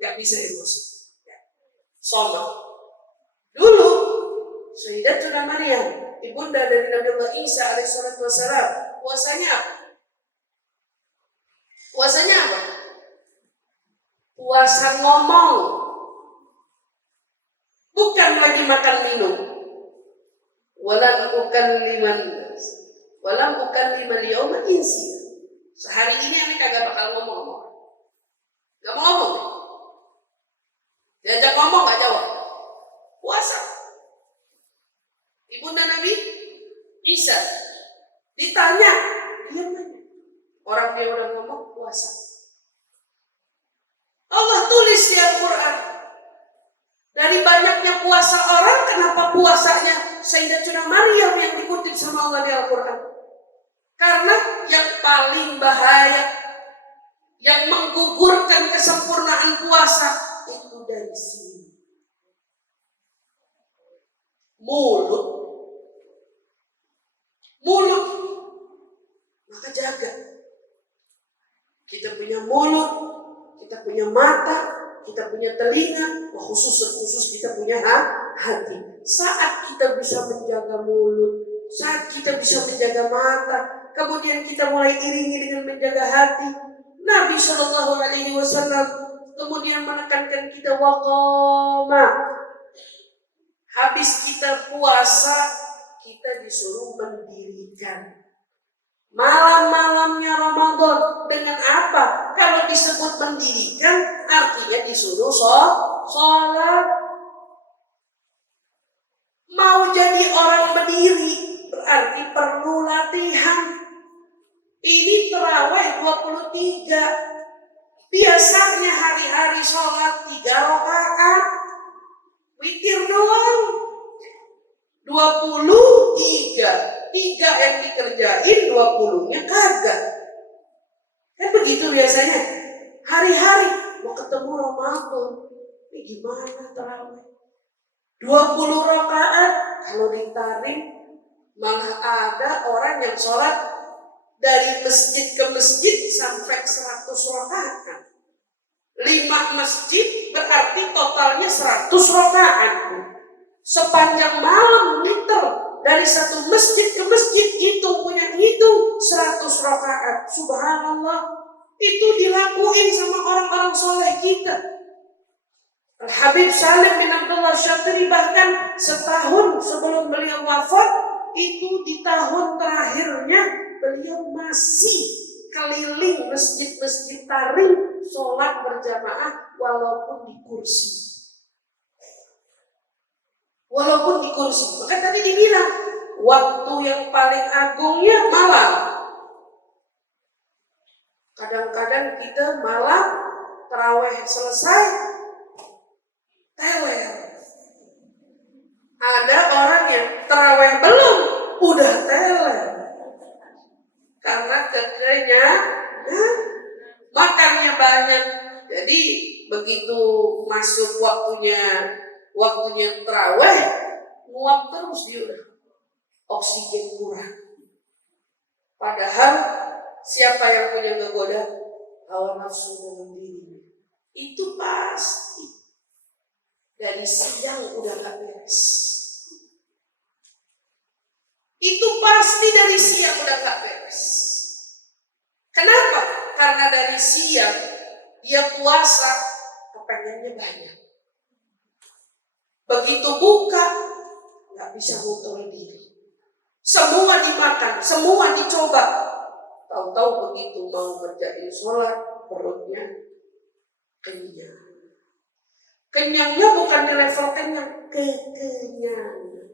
Gak bisa emosi. Sombong. Dulu Sayyidatuna Maryam, ibunda dari Nabi Allah Isa alaihissalatu wassalam, puasanya apa? Puasanya apa? Puasa ngomong, bukan lagi makan minum. Walam bukan liman yawma insi. Sehari ini Ane kagak bakal ngomong. Gak mau ngomong. Diajak ngomong gak jawab. Puasa. Ibunda Nabi Isa ditanya, diam aja. Orang dia udah ngomong puasa. Allah tulis di Al-Quran, dari banyaknya puasa orang, kenapa puasanya Sayyidatuna Maryam yang dikutip sama Allah di Al-Quran? Karena yang paling bahaya, yang menggugurkan kesempurnaan puasa itu dari sini. mulut, mulut, maka jaga. Kita punya mulut, kita punya mata, kita punya telinga, khusus kita punya hati. Saat kita bisa menjaga mulut, saat kita bisa menjaga mata, kemudian kita mulai iringi dengan menjaga hati, Nabi Shallallahu Alaihi Wasallam kemudian menekankan kita waqama. Habis kita puasa, kita disuruh mendirikan malam-malamnya Ramadan. Dengan apa? Kalau disebut mendirikan, artinya disuruh sholat. Mau jadi orang berdiri berarti perlu latihan. Ini terawih 23. Biasanya hari-hari sholat 3 rakaat, witir doang 23. 3 yang dikerjain, 20-nya kagak. Kan begitu biasanya. Hari-hari mau ketemu Ramadan, ini gimana terawih? 20 rakaat, kalau ditarik malah ada orang yang sholat dari masjid ke masjid sampai 100 rakaat. 5 masjid berarti totalnya 100 rakaat. Sepanjang malam liter dari satu masjid ke masjid, hitung 100 rakaat. Subhanallah, itu dilakuin sama orang-orang soleh kita. Al-Habib Salim bin Abdullah Syafiri bahkan setahun sebelum beliau wafat, itu di tahun terakhirnya beliau masih keliling masjid-masjid taring sholat berjamaah walaupun di kursi. Maka tadi dibilang waktu yang paling agungnya malam. Kadang-kadang kita malam tarawih selesai teler. Ada orang yang tarawih belum udah teler karena makannya banyak. Jadi begitu masuk waktunya tarawih, nguap terus dia, oksigen kurang. Padahal siapa yang punya ngegoda? Hawa nafsu dalam diri. Itu pasti dari siang udah gak beres. Kenapa? Karena dari siang dia puasa, kepengennya banyak. Begitu buka, gak bisa kontrol diri. Semua dimakan, semua dicoba. Tahu-tahu begitu mau ngerjain sholat, perutnya kenyang. Kenyangnya bukan di level kenyang, kekenyangan.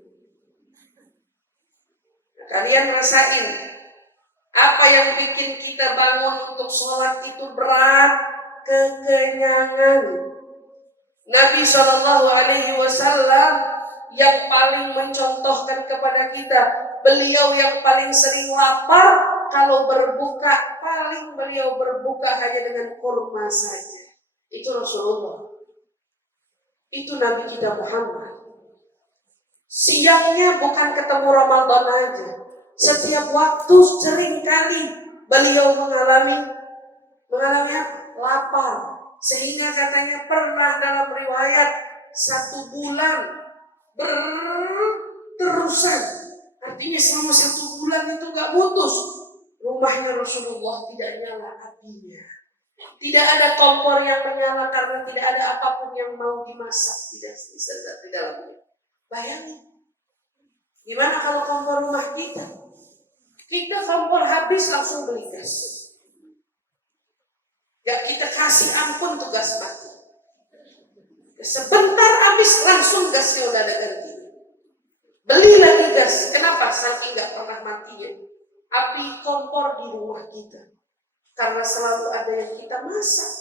Kalian rasain, apa yang bikin kita bangun untuk sholat itu berat? Kekenyangan. Nabi Shallallahu Alaihi Wasallam yang paling mencontohkan kepada kita, beliau yang paling sering lapar. Kalau berbuka, paling beliau berbuka hanya dengan kurma saja. Itu Rasulullah. Itu Nabi kita Muhammad. Siangnya bukan ketemu Ramadan aja. Setiap waktu sering kali beliau mengalami lapar. Sehingga katanya pernah dalam riwayat 1 bulan berterusan. Artinya selama 1 bulan itu gak putus. Rumahnya Rasulullah tidak nyala apinya. Tidak ada kompor yang menyala karena tidak ada apapun yang mau dimasak di dalamnya. Bayangin, gimana kalau kompor rumah kita? Kita kompor habis langsung beli gas. Gak kita kasih ampun tuh gas mati. Sebentar habis langsung gasnya udah ada ganti. Beli lagi gas. Kenapa? Saking gak pernah matinya api kompor di rumah kita. Karena selalu ada yang kita masak.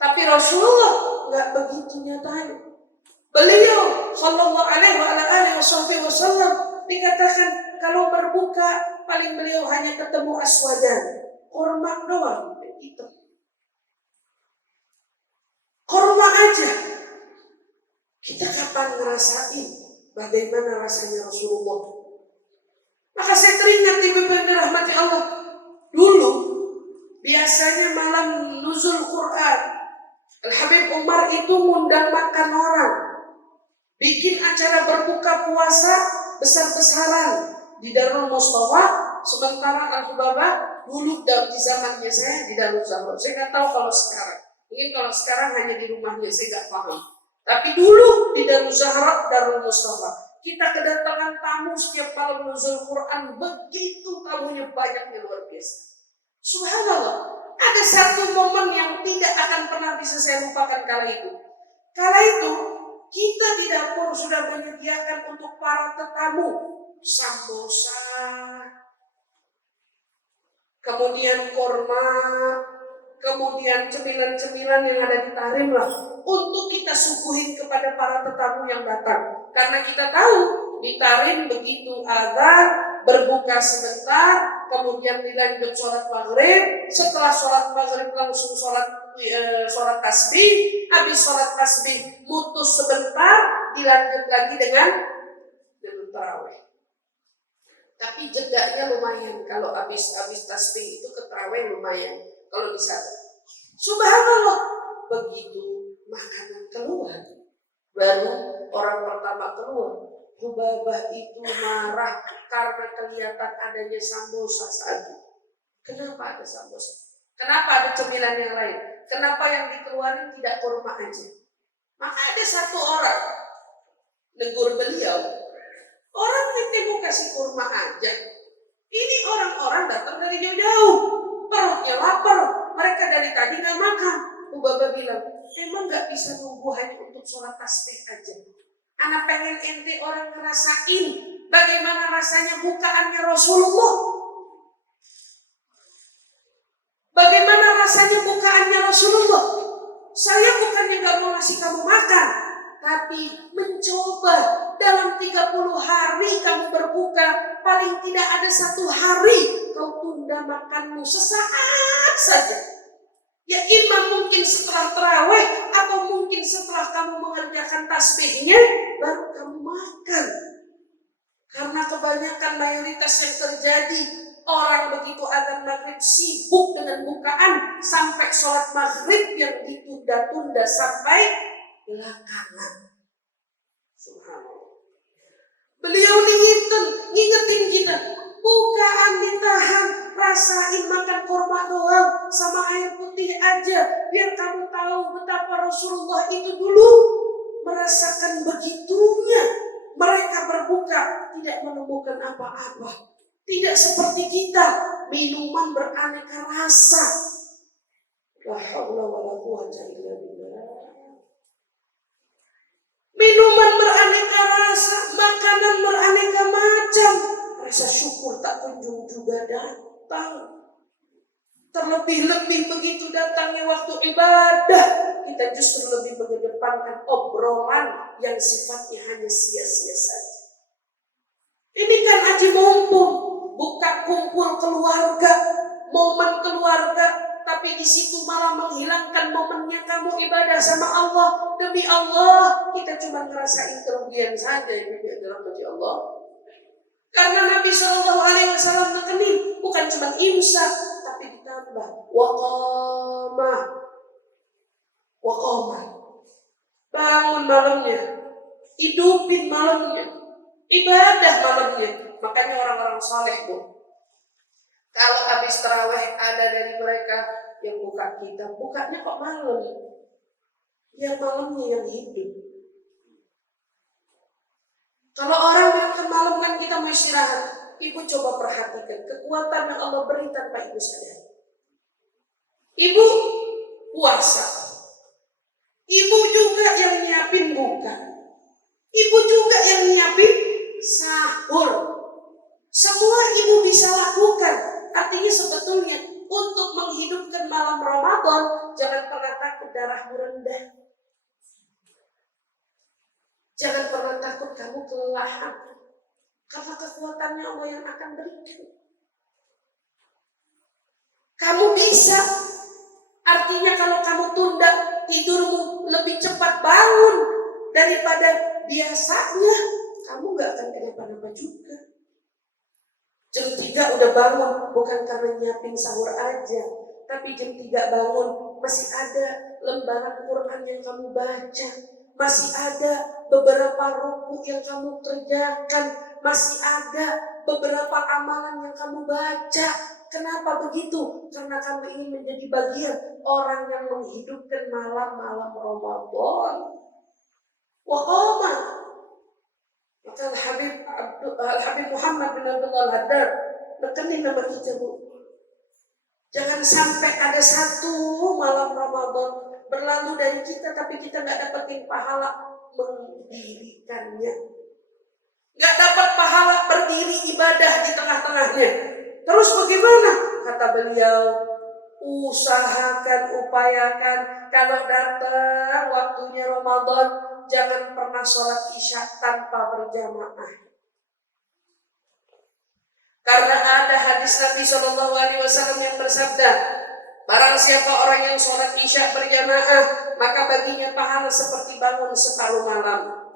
Tapi Rasulullah nggak begitu nyatanya. Beliau Shallallahu Alaihi Wasallam dikatakan kalau berbuka paling beliau hanya ketemu aswadan, korma doang, itu. Korma aja. Kita kapan ngerasain bagaimana rasanya Rasulullah. Maka saya teringat di rahmati Allah. Dulu biasanya malam nuzul Quran, Al-Habib Umar itu ngundang makan orang, bikin acara berbuka puasa besar-besaran di Darul Mustafa. Sementara Al-Hubabah dulu di zamannya saya di Darul Zahra. Saya nggak tahu kalau sekarang. Mungkin kalau sekarang hanya di rumahnya, saya nggak paham. Tapi dulu di Darul Zahra, Darul Mustafa, kita kedatangan tamu setiap malam nuzul Quran, begitu tamunya banyaknya luar biasa. Subhanallah, ada satu momen yang tidak akan pernah bisa saya lupakan kala itu. Kala itu kita di dapur sudah menyediakan untuk para tetamu sambosa, kemudian korma, kemudian cemilan-cemilan yang ada di tarim lah, untuk kita suguhin kepada para tetamu yang datang. Karena kita tahu di tarim begitu azan, berbuka sebentar, kemudian dilanjut sholat maghrib. Setelah sholat maghrib langsung sholat tasbih. Habis sholat tasbih mutus sebentar, dilanjut lagi dengan tarawih. Tapi jedanya lumayan, kalau habis tasbih itu ke tarawih lumayan. Kalau bisa, subhanallah, begitu makanan keluar, baru orang pertama keluar, Hubabah itu marah karena kelihatan adanya sambosa saat itu. Kenapa ada sambosa? Kenapa ada cemilan yang lain? Kenapa yang dikeluarin tidak kurma aja? Maka ada satu orang negur beliau, orang itu mau kasih kurma aja. Ini orang-orang datang dari jauh-jauh, perutnya lapar, mereka dari tadi nggak makan. Hubabah bilang, emang nggak bisa nunggu hanya untuk sholat tasbih aja? Anak pengen ente orang ngerasain bagaimana rasanya bukaannya Rasulullah. Bagaimana rasanya bukaannya Rasulullah. Saya bukannya nggak mau ngasih kamu makan, tapi mencoba dalam 30 hari kamu berbuka, paling tidak ada 1 hari kau tunda makanmu sesaat saja. Ya imam mungkin setelah tarawih atau mungkin setelah kamu mengerjakan tasbihnya baru kamu makan. Karena kebanyakan mayoritas yang terjadi, orang begitu azan maghrib sibuk dengan bukaan sampai sholat maghrib yang ditunda-tunda sampai belakangan. Subhanallah. Beliau ngingetin kita, bukaan ditahan, rasain makan kurma doang sama air putih aja, biar kamu tahu betapa Rasulullah itu dulu merasakan begitunya. Mereka berbuka tidak menemukan apa-apa, tidak seperti kita minuman beraneka rasa. La haula wala quwwata illa billah. Minuman beraneka rasa, makanan beraneka macam. Rasa syukur tak kunjung juga datang. Terlebih-lebih begitu datangnya waktu ibadah, kita justru lebih mengedepankan obrolan yang sifatnya hanya sia-sia saja. Ini kan aji mumpung, buka kumpul keluarga, momen keluarga, tapi di situ malah menghilangkan momennya kamu ibadah sama Allah. Demi Allah, kita cuma ngerasain kerugian saja ini adalah bagi Allah. Karena Nabi SAW nekenin bukan cuma imsak, tapi ditambah waqamah. Bangun malamnya, hidupin malamnya, ibadah malamnya. Makanya orang-orang saleh kalau habis tarawih ada dari mereka yang buka kita, bukanya kok malam? Biar malamnya yang hidup. Kalau orang yang ke malam kan kita mau istirahat. Ibu coba perhatikan kekuatan yang Allah beri tanpa ibu sadar. Ibu puasa, ibu juga yang nyiapin buka, ibu juga yang nyiapin sahur. Semua ibu bisa lakukan. Artinya sebetulnya untuk menghidupkan malam Ramadan, jangan pernah takut darahmu rendah. Jangan pernah takut kamu kelelahan, karena kekuatannya Allah yang akan berikan. Kamu bisa. Artinya kalau kamu tunda tidurmu lebih cepat bangun daripada biasanya, kamu gak akan kenapa-napa juga. Jam 3 udah bangun, bukan karena nyiapin sahur aja, tapi jam 3 bangun, masih ada lembaran Quran yang kamu baca, masih ada beberapa ruku yang kamu kerjakan, masih ada beberapa amalan yang kamu baca. Kenapa begitu? Karena kamu ingin menjadi bagian orang yang menghidupkan malam-malam Ramadan. Waqama. Maka Al-Habib Muhammad bin Abdullah Al-Haddad nekenin nama kita, Bu. Jangan sampai ada satu malam Ramadan berlalu dari kita tapi kita gak dapetin pahala mendirikannya, gak dapat pahala berdiri ibadah di tengah-tengahnya. Terus bagaimana? Kata beliau, usahakan, upayakan kalau datang waktunya Ramadan, jangan pernah sholat isya tanpa berjamaah. Karena ada hadis Nabi SAW yang bersabda, barang siapa orang yang sholat isya berjamaah, maka baginya pahala seperti bangun separuh malam,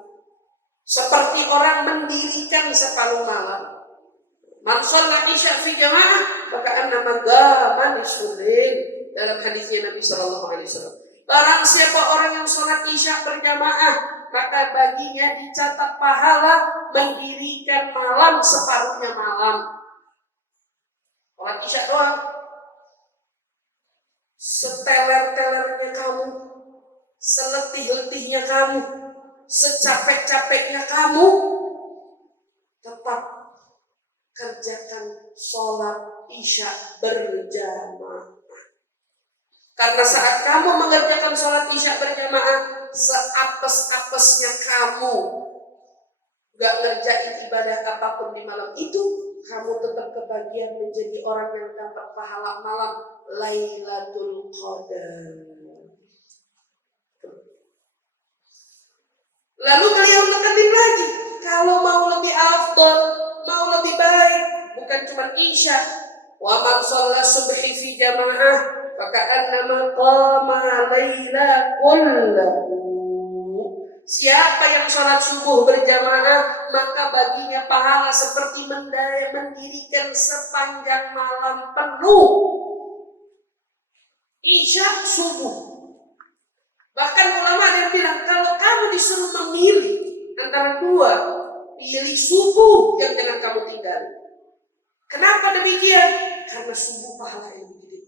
seperti orang mendirikan separuh malam. Man sholat isya fi jamaah, maka annama ghaman lisurin, dalam hadisnya Nabi SAW. Barang siapa orang yang sholat isya berjamaah, maka baginya dicatat pahala mendirikan malam separuhnya malam. Sholat isya doang, seteler-telernya kamu, seletih-letihnya kamu, secapek-capeknya kamu, tetap kerjakan sholat isya berjamaah. Karena saat kamu mengerjakan sholat isya berjamaah, seapes-apesnya kamu gak ngerjain ibadah apapun di malam itu, kamu tetap kebagian menjadi orang yang dapat pahala malam Lailatul Qadar. Lalu beliau tekenin lagi, kalau mau lebih afdal, mau lebih baik, bukan cuma isya, wa man shalla subhi fi jamaah maka annama qama laila kullahu. Siapa yang sholat subuh berjamaah, maka baginya pahala seperti mendirikan sepanjang malam penuh. Isya subuh. Bahkan ulama ada yang bilang, kalau kamu disuruh memilih antara dua, pilih subuh yang jangan kamu tinggali. Kenapa demikian? Karena subuh pahala yang gede.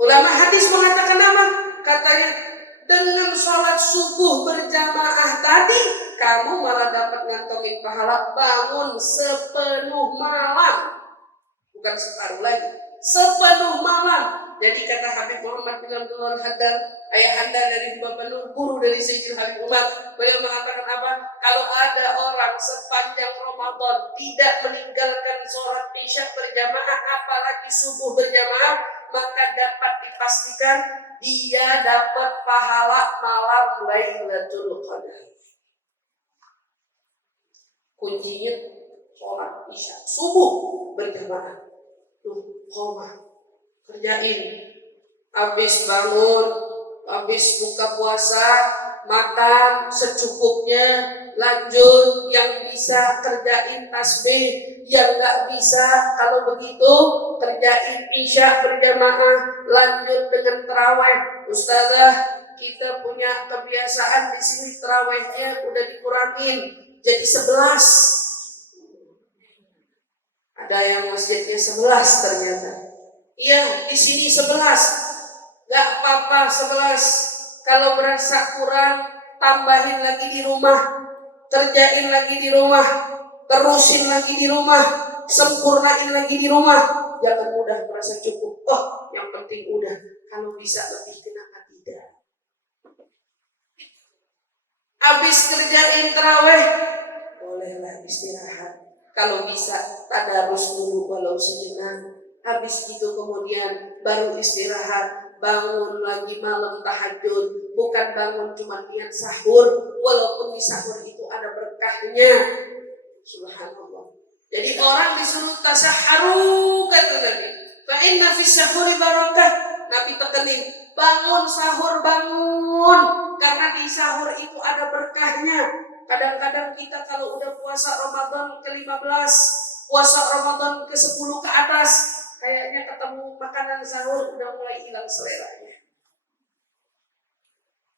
Ulama hadis mengatakan apa? Katanya, dengan sholat subuh berjamaah tadi, kamu malah dapat ngantongin pahala bangun sepenuh malam. Bukan separuh lagi, sepenuh malam. Jadi kata Habib Muhammad bin Abdullah Al-Haddad, ayahanda dari Bapak guru dari Sayyidina Habib Umar, beliau mengatakan apa? Kalau ada orang sepanjang Ramadan tidak meninggalkan sholat isya berjamaah, apalagi subuh berjamaah, maka dapat dipastikan dia dapat pahala malam Lailatul Qadar. Kuncinya sholat isya subuh berjamaah. Qomah, kerjain. Habis bangun, habis buka puasa, makan secukupnya, lanjut. Yang bisa kerjain tasbih, yang nggak bisa kalau begitu kerjain isya berjamaah, lanjut dengan tarawih. Ustazah, kita punya kebiasaan di sini tarawihnya udah dikurangin jadi 11. Ada yang masjidnya 11 ternyata. Iya, di sini 11. Gak apa-apa 11. Kalau merasa kurang, tambahin lagi di rumah, kerjain lagi di rumah, terusin lagi di rumah, sempurnain lagi di rumah. Jangan mudah merasa cukup. Oh, yang penting udah. Kalau bisa lebih, kenapa tidak? Habis kerjain tarawih, bolehlah istirahat. Kalau bisa tadarus dulu walau sejenak. Habis itu kemudian baru istirahat, bangun lagi malam tahajud. Bukan bangun cuma niat sahur, walaupun di sahur itu ada berkahnya. Subhanallah. Jadi orang disuruh tasahharu kata Nabi. Fa inna fis sahuri barakah. Nabi tekenin, bangun sahur, bangun, karena di sahur itu ada berkahnya. Kadang-kadang kita kalau udah puasa Ramadan ke-15, puasa Ramadan ke-10 ke atas, kayaknya ketemu makanan sahur udah mulai hilang seleranya.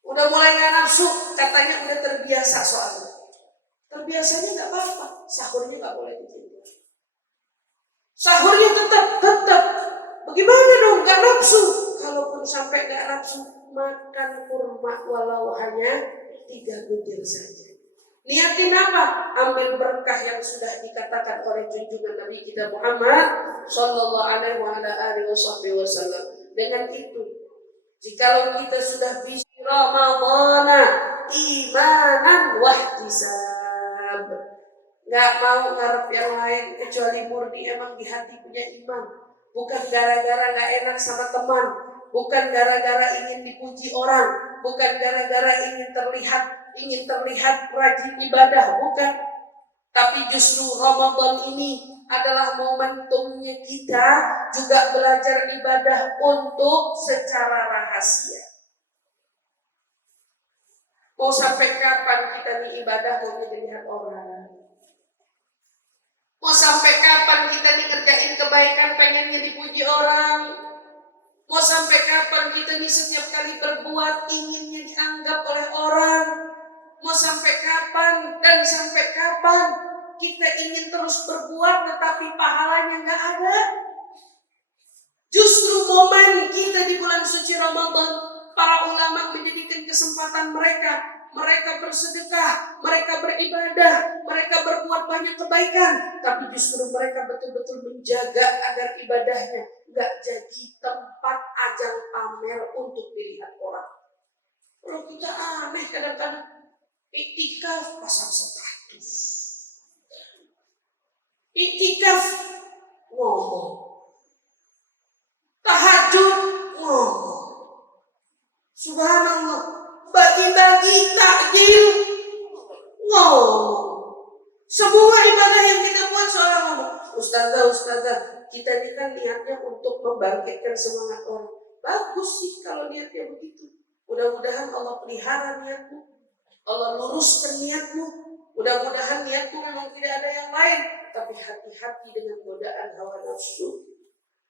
Udah mulai nggak nafsu, katanya udah terbiasa soalnya. Terbiasanya nggak apa-apa, sahurnya nggak boleh ditinggal. Sahurnya tetap. Bagaimana dong nggak nafsu? Kalaupun sampai nggak nafsu, makan kurma walau hanya 3 butir saja. Niatin apa? Ambil berkah yang sudah dikatakan oleh junjungan Nabi kita Muhammad Sallallahu Alaihi Wasallam. Dengan itu, jikalau kita sudah bisa Ramadana imanan wahtisab, nggak mau ngarep yang lain kecuali murni emang di hati punya iman, bukan gara-gara nggak enak sama teman, bukan gara-gara ingin dipuji orang, bukan gara-gara ingin terlihat rajin ibadah, bukan. Tapi justru Ramadan ini adalah momentumnya kita juga belajar ibadah untuk secara rahasia. Mau sampai kapan kita nih ibadah mau dilihat orang? Mau sampai kapan kita nih ngerjain kebaikan pengennya dipuji orang? Mau sampai kapan kita nih setiap kali berbuat inginnya dianggap oleh orang? Mau sampai kapan dan sampai kapan kita ingin terus berbuat tetapi pahalanya nggak ada? Justru momen kita di bulan suci Ramadan, para ulama menjadikan kesempatan mereka bersedekah, mereka beribadah, mereka berbuat banyak kebaikan, tapi justru mereka betul-betul menjaga agar ibadahnya nggak jadi tempat ajang pamer untuk dilihat orang. Kalau kita aneh kadang-kadang, iktikaf pasang status, iktikaf ngomong, tahajud ngomong, subhanallah, bagi-bagi takjil ngomong. Semua ibadah yang kita buat seorang ngomong. Ustazah, kita ini kan niatnya untuk membangkitkan semangat orang. Bagus sih kalau niatnya begitu. Mudah-mudahan Allah pelihara niatmu, Allah luruskan niatmu. Mudah-mudahan niatmu memang tidak ada yang lain, tapi hati-hati dengan godaan hawa nafsu.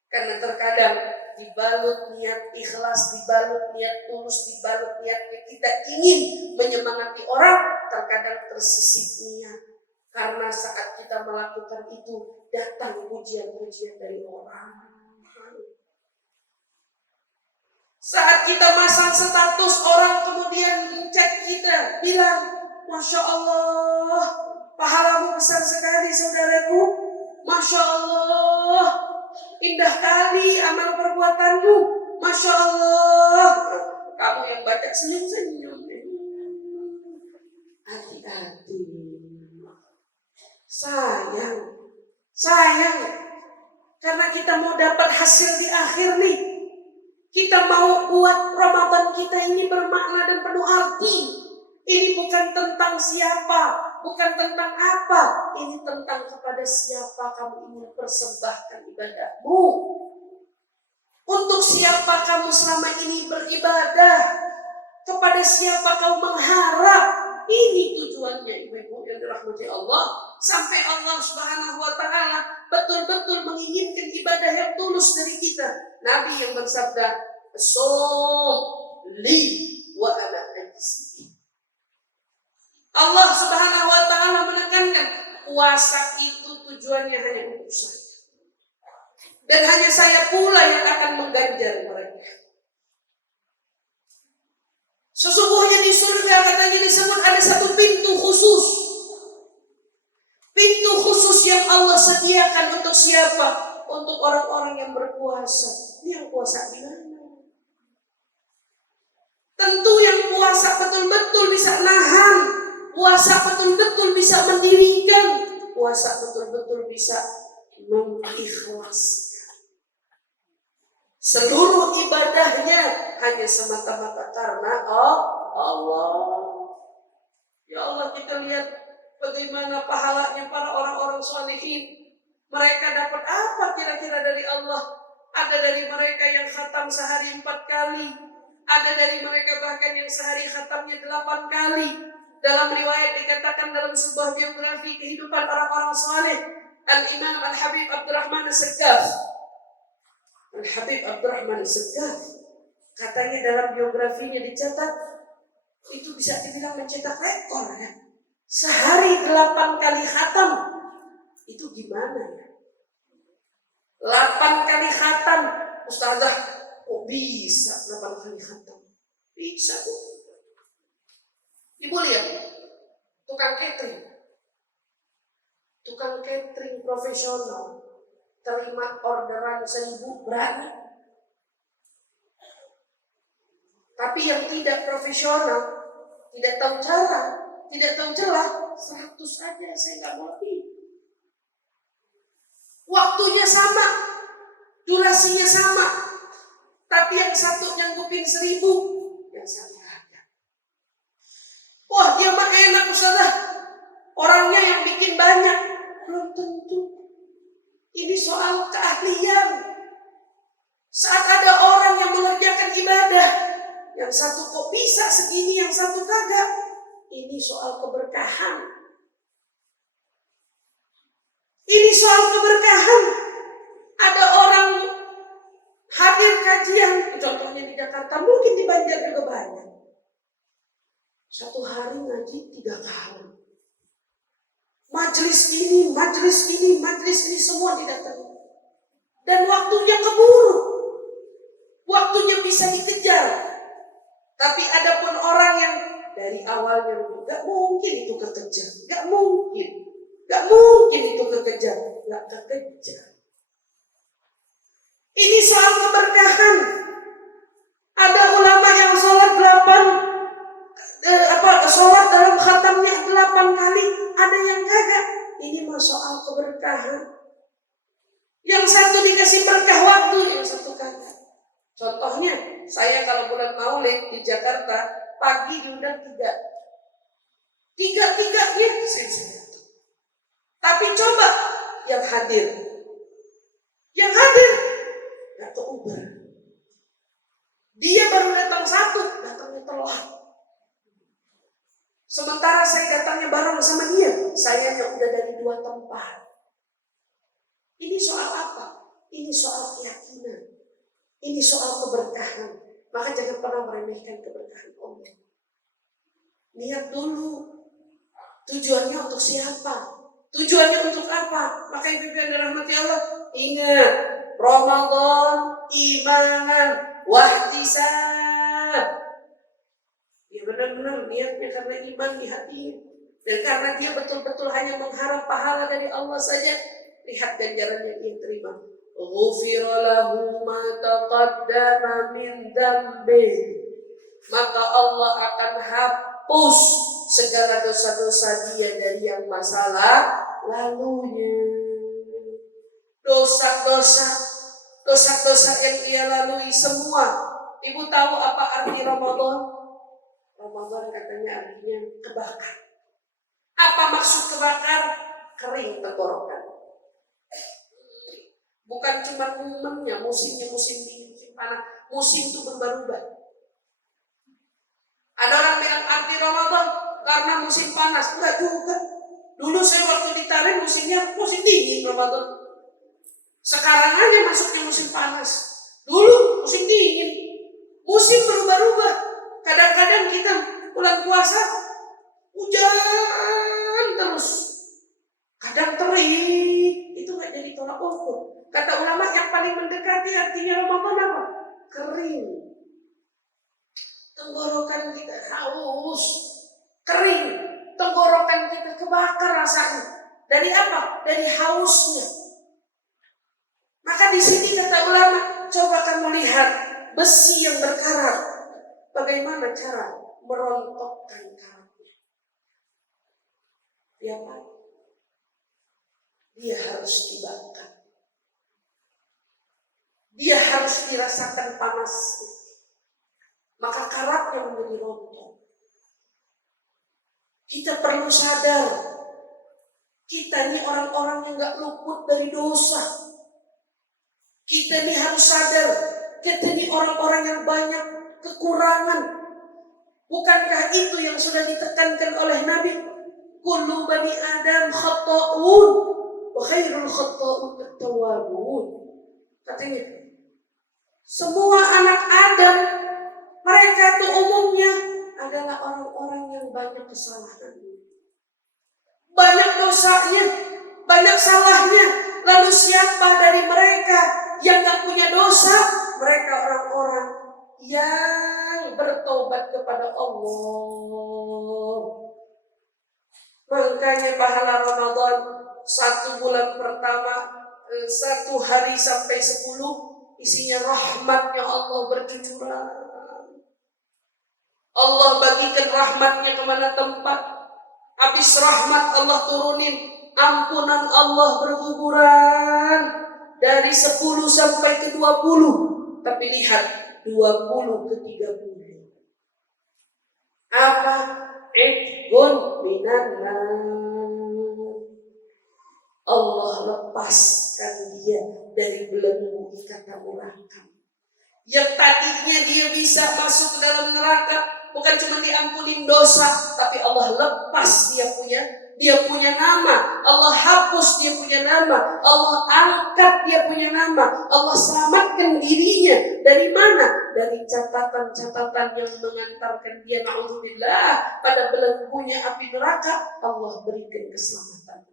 Karena terkadang dibalut niat ikhlas, dibalut niat tulus, dibalut niatnya kita ingin menyemangati orang, terkadang tersisip niat. Karena saat kita melakukan itu datang pujian-pujian dari orang. Saat kita masang status, orang kemudian chat kita, bilang, Masya Allah, pahalamu besar sekali saudaraku, Masya Allah, indah kali amal perbuatanmu, Masya Allah. Kamu yang baca senyum-senyum. Hati-hati. Sayang. Karena kita mau dapat hasil di akhir nih. Kita mau buat Ramadan kita ini bermakna dan penuh arti. Ini bukan tentang siapa, bukan tentang apa. Ini tentang kepada siapa kamu ingin persembahkan ibadahmu. Untuk siapa kamu selama ini beribadah. Kepada siapa kamu mengharap. Ini tujuannya ibu-ibu yang dirahmati Allah. Sampai Allah Subhanahu wa ta'ala betul-betul menginginkan ibadah yang tulus dari kita. Nabi yang bersabda, "Som li wa ana ajzi." Allah Subhanahu wa ta'ala menekankan puasa itu tujuannya hanya untuk saya. Dan hanya saya pula yang akan mengganjar mereka. Sesungguhnya di surga katanya disebut ada satu pintu khusus. Pintu khusus yang Allah sediakan untuk siapa? Untuk orang-orang yang berpuasa. Ini yang puasa di mana? Tentu yang puasa betul-betul bisa nahan. Puasa betul-betul bisa mendirikan. Puasa betul-betul bisa mengikhlaskan. Seluruh ibadahnya hanya semata-mata karena Allah. Ya Allah, kita lihat bagaimana pahalanya para orang-orang sholihin. Mereka dapat apa kira-kira dari Allah? Ada dari mereka yang khatam sehari 4 kali. Ada dari mereka bahkan yang sehari khatamnya 8 kali. Dalam riwayat dikatakan dalam sebuah biografi kehidupan orang-orang saleh, Al-Imam Al-Habib Abdurrahman As-Saqqaf. Al-Habib Abdurrahman As-Saqqaf katanya dalam biografinya dicatat, itu bisa dibilang mencetak rekor ya. Sehari 8 kali khatam. Itu gimana ya? 8 kali khatam. Ustazah, kok bisa 8 kali khatam? Bisa. Ibu lihat, tukang catering profesional, terima orderan 1000 berani. Tapi yang tidak profesional, tidak tahu cara, tidak tahu celah, 100 aja saya nggak mau lebih. Waktunya sama, durasinya sama, tapi yang satu nyanggupin 1000, yang satu ada. Wah, dia mah enak Ustazah, orangnya yang bikin banyak. Belum tentu. Ini soal keahlian. Saat ada orang yang mengerjakan ibadah, yang satu kok bisa segini, yang satu kagak. Ini soal keberkahan. Ini soal keberkahan. Ada orang hadir kajian, contohnya di Jakarta, mungkin di Banjar juga banyak. Satu hari ngaji 3 kali. Majelis ini semua didatangi. Dan waktunya keburu. Waktunya bisa dikejar. Tapi ada pun orang yang dari awalnya gak mungkin itu kekejar. Gak mungkin itu kekejar. Gak kekejar. Ini soal keberkahan. Ada ulama yang sholat 8, sholat dalam khatamnya 8 kali. Ada yang kagak. Ini mah soal keberkahan. Yang satu dikasih berkah waktu, yang satu kagak. Contohnya, saya kalau bulan Maulid di Jakarta, pagi diundang 3. Tiga-tiganya saya. Tapi coba yang hadir gak ke Uber. Dia baru datang 1, datangnya telat. Sementara saya datangnya bareng sama dia, sayanya udah dari 2 tempat. Ini soal apa? Ini soal keyakinan. Ini soal keberkahan. Maka jangan pernah meremehkan keberkahan Allah. Niat dulu. Tujuannya untuk siapa? Tujuannya untuk apa? Maka ibu yang dirahmati Allah, ingat, Ramadan imanan wahtisab. Ya benar-benar niatnya karena iman di hati. Dan karena dia betul-betul hanya mengharap pahala dari Allah saja, lihat ganjaran yang dia terima. Ghufira lahu ma taqaddama min dzambi. Maka Allah akan hapus segala dosa-dosa dia dari yang masalah lalunya. Dosa-dosa yang ia lalui semua. Ibu tahu apa arti Ramadan? Ramadan katanya artinya kebakar. Apa maksud kebakar? Kering tenggorokan. Bukan cuma momennya, musimnya musim dingin, musim panas. Musim itu berubah-ubah. Ada orang bilang arti Ramadan karena musim panas. Enggak juga. Dulu saya waktu di Tarim musimnya musim dingin Ramadan. Sekarang aja masuknya musim panas. Dulu musim dingin. Musim berubah-ubah. Kadang-kadang kita bulan puasa hujan terus. Kadang terik. Itu gak jadi tolak ukur. Kata ulama yang paling mendekati artinya Ramadan apa? Kering. Tenggorokan kita haus. Kering. Tenggorokan kita kebakar rasanya. Dari apa? Dari hausnya. Maka di sini kata ulama, coba kamu lihat besi yang berkarat. Bagaimana cara merontokkan karatnya? Ya Pak, dia harus dibakar. Dia harus dirasakan panasnya. Maka karatnya menjadi rontok. Kita perlu sadar, kita ini orang-orang yang gak luput dari dosa. Kita ini harus sadar, kita ini orang-orang yang banyak kekurangan. Bukankah itu yang sudah ditekankan oleh Nabi? Kullu bani Adam khata'un wa khairul khata'un at-tawwabun. Katanya, semua anak Adam mereka itu umumnya adalah orang-orang yang banyak kesalahan, banyak dosanya, banyak salahnya. Lalu siapa dari mereka yang gak punya dosa? Mereka orang-orang yang bertobat kepada Allah. Makanya pahala Ramadan 1 bulan pertama, 1 hari sampai 10 isinya rahmatnya Allah bercucuran. Allah bagikan rahmatnya kemana tempat. Habis rahmat Allah turunin, ampunan Allah berguguran dari 10 sampai ke 20. Tapi lihat 20 ke 30. Apa? Idgun minan nar. Allah lepaskan dia dari belenggu ikatan neraka. Yang tadinya dia bisa masuk ke dalam neraka, bukan cuma diampunin dosa, tapi Allah lepas dia punya nama. Allah hapus dia punya nama. Allah angkat dia punya nama. Allah selamatkan dirinya dari mana? Dari catatan-catatan yang mengantarkan dia, na'udzubillah, pada belenggunya api neraka. Allah berikan keselamatan.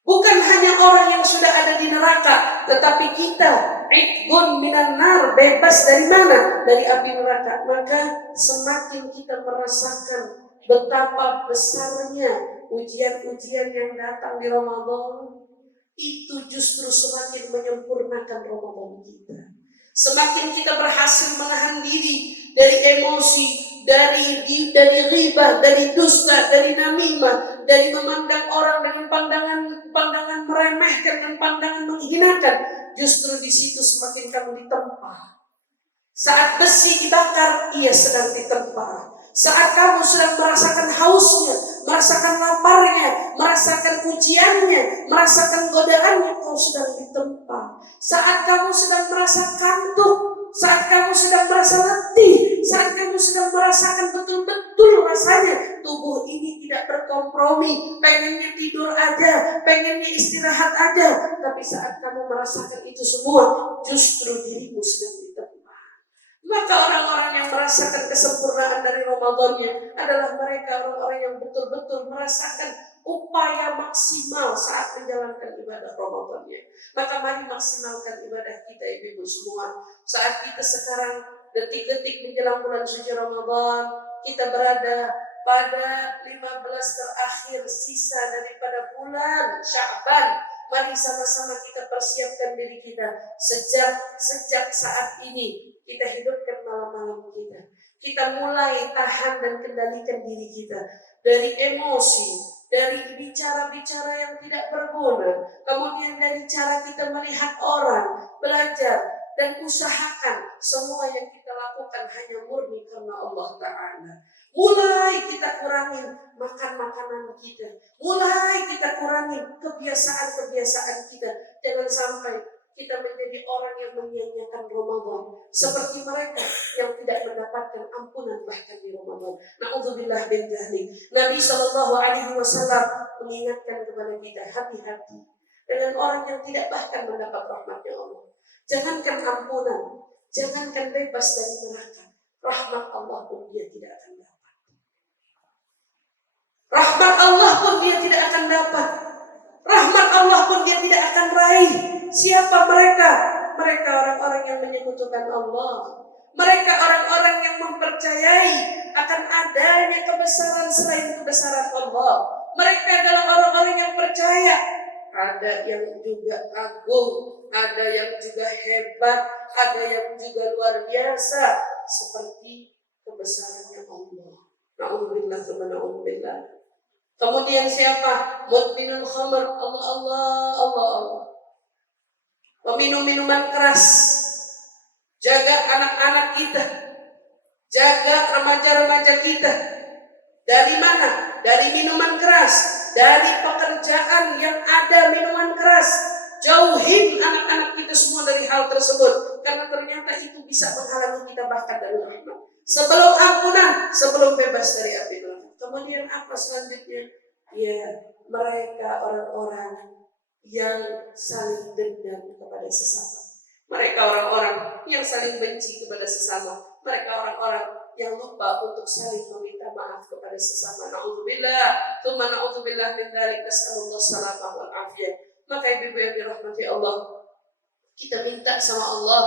Bukan hanya orang yang sudah ada di neraka, tetapi kita idgun minan nar, bebas dari mana? Dari api neraka. Maka semakin kita merasakan betapa besarnya ujian-ujian yang datang di Ramadan, itu justru semakin menyempurnakan Ramadan kita. Semakin kita berhasil menahan diri dari emosi, dari ghibah, dari dusta, dari namimah, dari memandang orang dengan pandangan meremehkan dan pandangan menghinakan. Justru di situ semakin kamu ditempa. Saat besi dibakar, ia sedang ditempa. Saat kamu sedang merasakan hausnya, merasakan laparnya, merasakan ujiannya, merasakan godaannya, kau sedang ditempa. Saat kamu sedang merasa kantuk, saat kamu sedang merasa letih, saat kamu sedang merasakan betul-betul rasanya tubuh ini tidak berkompromi, pengennya tidur aja, pengennya istirahat aja. Tapi saat kamu merasakan itu semua, justru dirimu sedang ditempa. Maka orang-orang yang merasakan kesempurnaan dari Ramadannya adalah mereka orang-orang yang betul-betul merasakan upaya maksimal saat menjalankan ibadah Ramadannya. Maka mari maksimalkan ibadah kita, ibu-ibu semua. Saat kita sekarang detik-detik menjelang bulan suci Ramadan, kita berada pada 15 terakhir sisa daripada bulan Sya'ban. Mari sama-sama kita persiapkan diri kita sejak saat ini. Kita hidupkan malam-malam kita. Kita mulai tahan dan kendalikan diri kita dari emosi, dari bicara-bicara yang tidak berguna, kemudian dari cara kita melihat orang, belajar dan usahakan semua yang kita lakukan hanya murni karena Allah Ta'ala. Mulai kita kurangin makan makanan kita, mulai kita kurangin kebiasaan-kebiasaan kita. Jangan sampai kita menjadi orang yang menyia-nyiakan Ramadan seperti mereka yang tidak mendapatkan ampunan bahkan di Ramadan. Na'udzubillah bin dzalik. Nabi SAW mengingatkan kepada kita, hati-hati dengan orang yang tidak bahkan mendapat rahmatnya Allah. Jangankan ampunan, jangankan bebas dari neraka, rahmat Allah pun dia tidak akan dapat. Rahmat Allah pun dia tidak akan dapat. Rahmat Allah pun dia tidak akan raih. Siapa mereka? Mereka orang-orang yang menyekutukan Allah. Mereka orang-orang yang mempercayai akan adanya kebesaran selain kebesaran Allah. Mereka adalah orang-orang yang percaya ada yang juga agung, ada yang juga hebat, ada yang juga luar biasa seperti kebesarannya Allah. Na'udzubillah wa na'udzubillah. Kemudian siapa? Mudminul khamr, Allah. Peminum minuman keras. Jaga anak-anak kita, jaga remaja-remaja kita. Dari mana? Dari minuman keras, dari pekerjaan yang ada minuman keras. Jauhin anak-anak kita semua dari hal tersebut, karena ternyata itu bisa menghalangi kita bahkan dari rahmat. sebelum ampunan, sebelum bebas dari api neraka. Kemudian apa selanjutnya? Ya, mereka orang-orang yang saling dendam kepada sesama. Mereka orang-orang yang saling benci kepada sesama. Mereka orang-orang yang lupa untuk saling meminta maaf kepada sesama. Na'udzubillah, tsumma na'udzubillah min dzalik, nas'alullah salamah wal afiyah. Maka ibu yang dirahmati Allah, kita minta sama Allah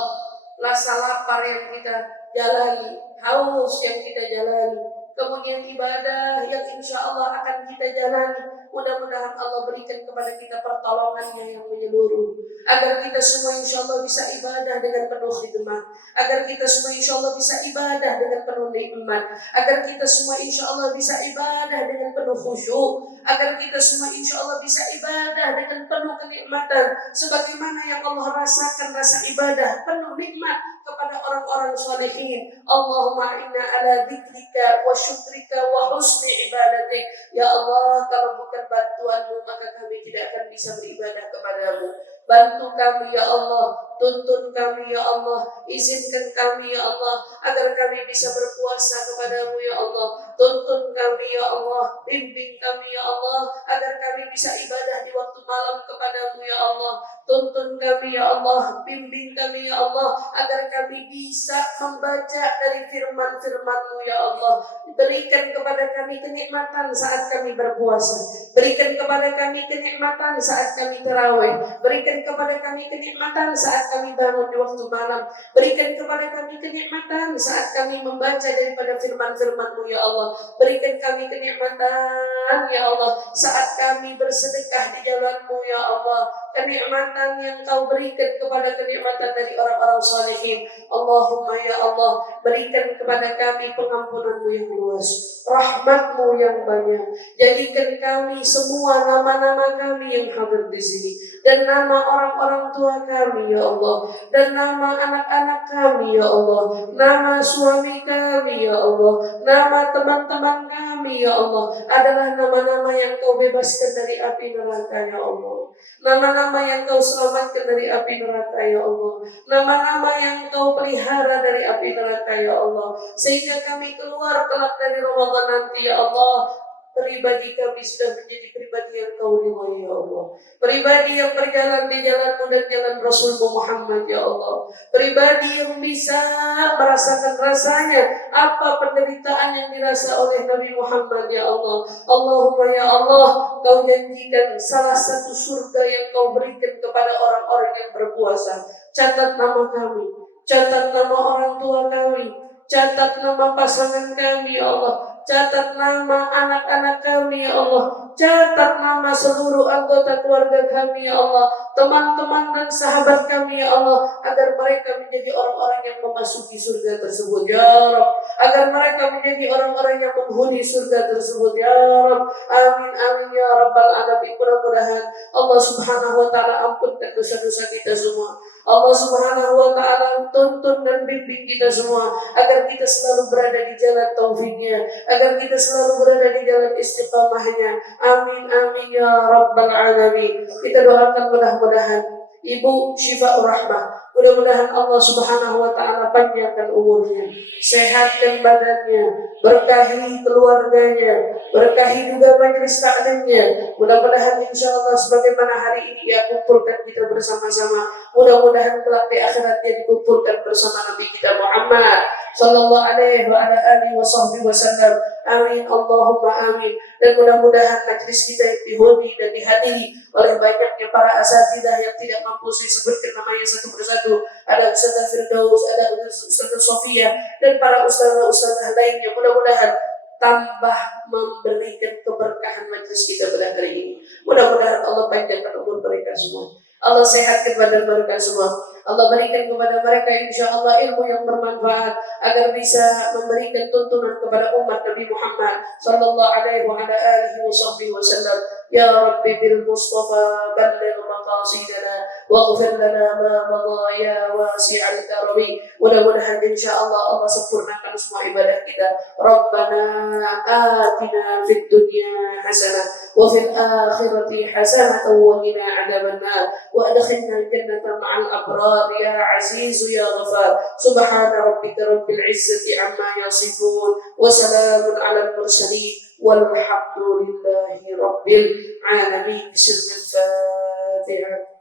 rasa lapar yang kita jalani, haus yang kita jalani, kemudian ibadah yang insya Allah akan kita jalani. Mudah-mudahan Allah berikan kepada kita pertolongannya yang menyeluruh, agar kita semua insya Allah bisa ibadah dengan penuh khidmat, agar kita semua insya Allah bisa ibadah dengan penuh nikmat, agar kita semua insya Allah bisa ibadah dengan penuh khusyuk, agar kita semua insya Allah bisa ibadah dengan penuh kenikmatan, sebagaimana yang Allah rasakan rasa ibadah penuh nikmat kepada orang-orang salihin. Allahumma inna ala dzikrika wa syukrika wa husni ibadatik. Ya Allah, kalau bukan bantuanmu maka kami tidak akan bisa beribadah kepadamu. Bantu kami ya Allah, tuntun kami ya Allah, izinkan kami ya Allah agar kami bisa berpuasa kepadamu ya Allah. Tuntun kami ya Allah, bimbing kami ya Allah agar kami bisa ibadah di waktu malam kepadamu ya Allah. Tuntun kami ya Allah, bimbing kami ya Allah agar kami bisa membaca dari firman-firman-Mu ya Allah. Berikan kepada kami kenikmatan saat kami berpuasa, berikan kepada kami kenikmatan saat kami tarawih, berikan kepada kami kenikmatan saat kami bangun di waktu malam, berikan kepada kami kenikmatan saat kami membaca daripada firman-firman-Mu ya Allah. Berikan kami kenikmatan ya Allah saat kami bersedekah di jalan-Mu ya Allah. Kenikmatan yang Kau berikan kepada kenikmatan dari orang-orang salihin. Allahumma ya Allah, berikan kepada kami pengampunan-Mu yang luas, rahmat-Mu yang banyak. Jadikan kami semua nama-nama kami yang hadir di sini, dan nama orang-orang tua kami ya Allah, dan nama anak-anak kami ya Allah, nama suami kami ya Allah, nama teman-teman kami ya Allah, adalah nama-nama yang Kau bebaskan dari api neraka ya Allah. Nama-nama yang Kau selamatkan dari api neraka ya Allah. Nama-nama yang Kau pelihara dari api neraka ya Allah, sehingga kami keluar kelak dari Ramadan nanti ya Allah, pribadi kami sudah menjadi pribadi yang Kau ridhai ya Allah, pribadi yang berjalan di jalan-Mu dan jalan Rasul-Mu Muhammad ya Allah, pribadi yang bisa merasakan rasanya apa penderitaan yang dirasa oleh Nabi Muhammad ya Allah. Allahumma ya Allah, Kau janjikan salah satu surga yang Kau berikan kepada orang-orang yang berpuasa. Catat nama kami, catat nama orang tua kami, catat nama pasangan kami ya Allah, catat nama anak-anak kami ya Allah, catat nama seluruh anggota keluarga kami ya Allah, teman-teman dan sahabat kami ya Allah, agar mereka menjadi orang-orang yang memasuki surga tersebut ya Rabb, agar mereka menjadi orang-orang yang menghuni surga tersebut ya Rabb. Amin amin ya Rabbal alamin. Mudah-mudahan Allah Subhanahu wa taala ampunkan dosa-dosa kita semua. Allah Subhanahu wa taala tuntun dan bimbing kita semua agar kita selalu berada di jalan taufiknya, agar kita selalu berada di jalan istiqamahnya. Amin amin ya Rabbal alamin. Kita doakan mudah-mudahan Ibu Syifaur Rahmah, mudah-mudahan Allah Subhanahu wa taala panjangkan umurnya, sehatkan badannya, berkahi keluarganya, berkahi juga majelis taklimnya. Mudah-mudahan insyaallah sebagaimana hari ini ia kumpulkan kita bersama-sama, mudah-mudahan kelak di akhirat dia dikumpulkan bersama Nabi kita Muhammad sallallahu alaihi wa ala alihi wasallam. Amin Allahumma amin. Dan mudah-mudahan majlis kita yang dihuni dan dihadiri oleh banyaknya para asatidzah yang tidak mampu saya sebutkan namanya satu persatu. Ada Ustazah Firdaus, ada Ustazah Sofia, dan para ustazah-ustazah lainnya. Mudah-mudahan tambah memberikan keberkahan majlis kita pada hari ini. Mudah-mudahan Allah panjangkan umur mereka semua, Allah sehatkan badan mereka semua, Allah berikan kepada mereka insya Allah ilmu yang bermanfaat agar bisa memberikan tuntunan kepada umat Nabi Muhammad sallallahu alaihi wa ala alihi wasallam. يا رب بالمصطفى بلغ مقاصدنا واغفر لنا ما مضى يا واسع الكرم. Mudah-mudahan insya Allah Allah sempurnakan semua ibadah kita. Rabbana atina fid dunya hasanah wa fil akhirati hasanah wa qina adzabannar wa adkhilna al-jannata ma'al abrar ya aziz ya ghafar. Subhana rabbika rabbil izzati amma yasifun wa salamun 'alal mursalin walhamdulillahi rabbil alamin. Bismillahirrahmanirrahim.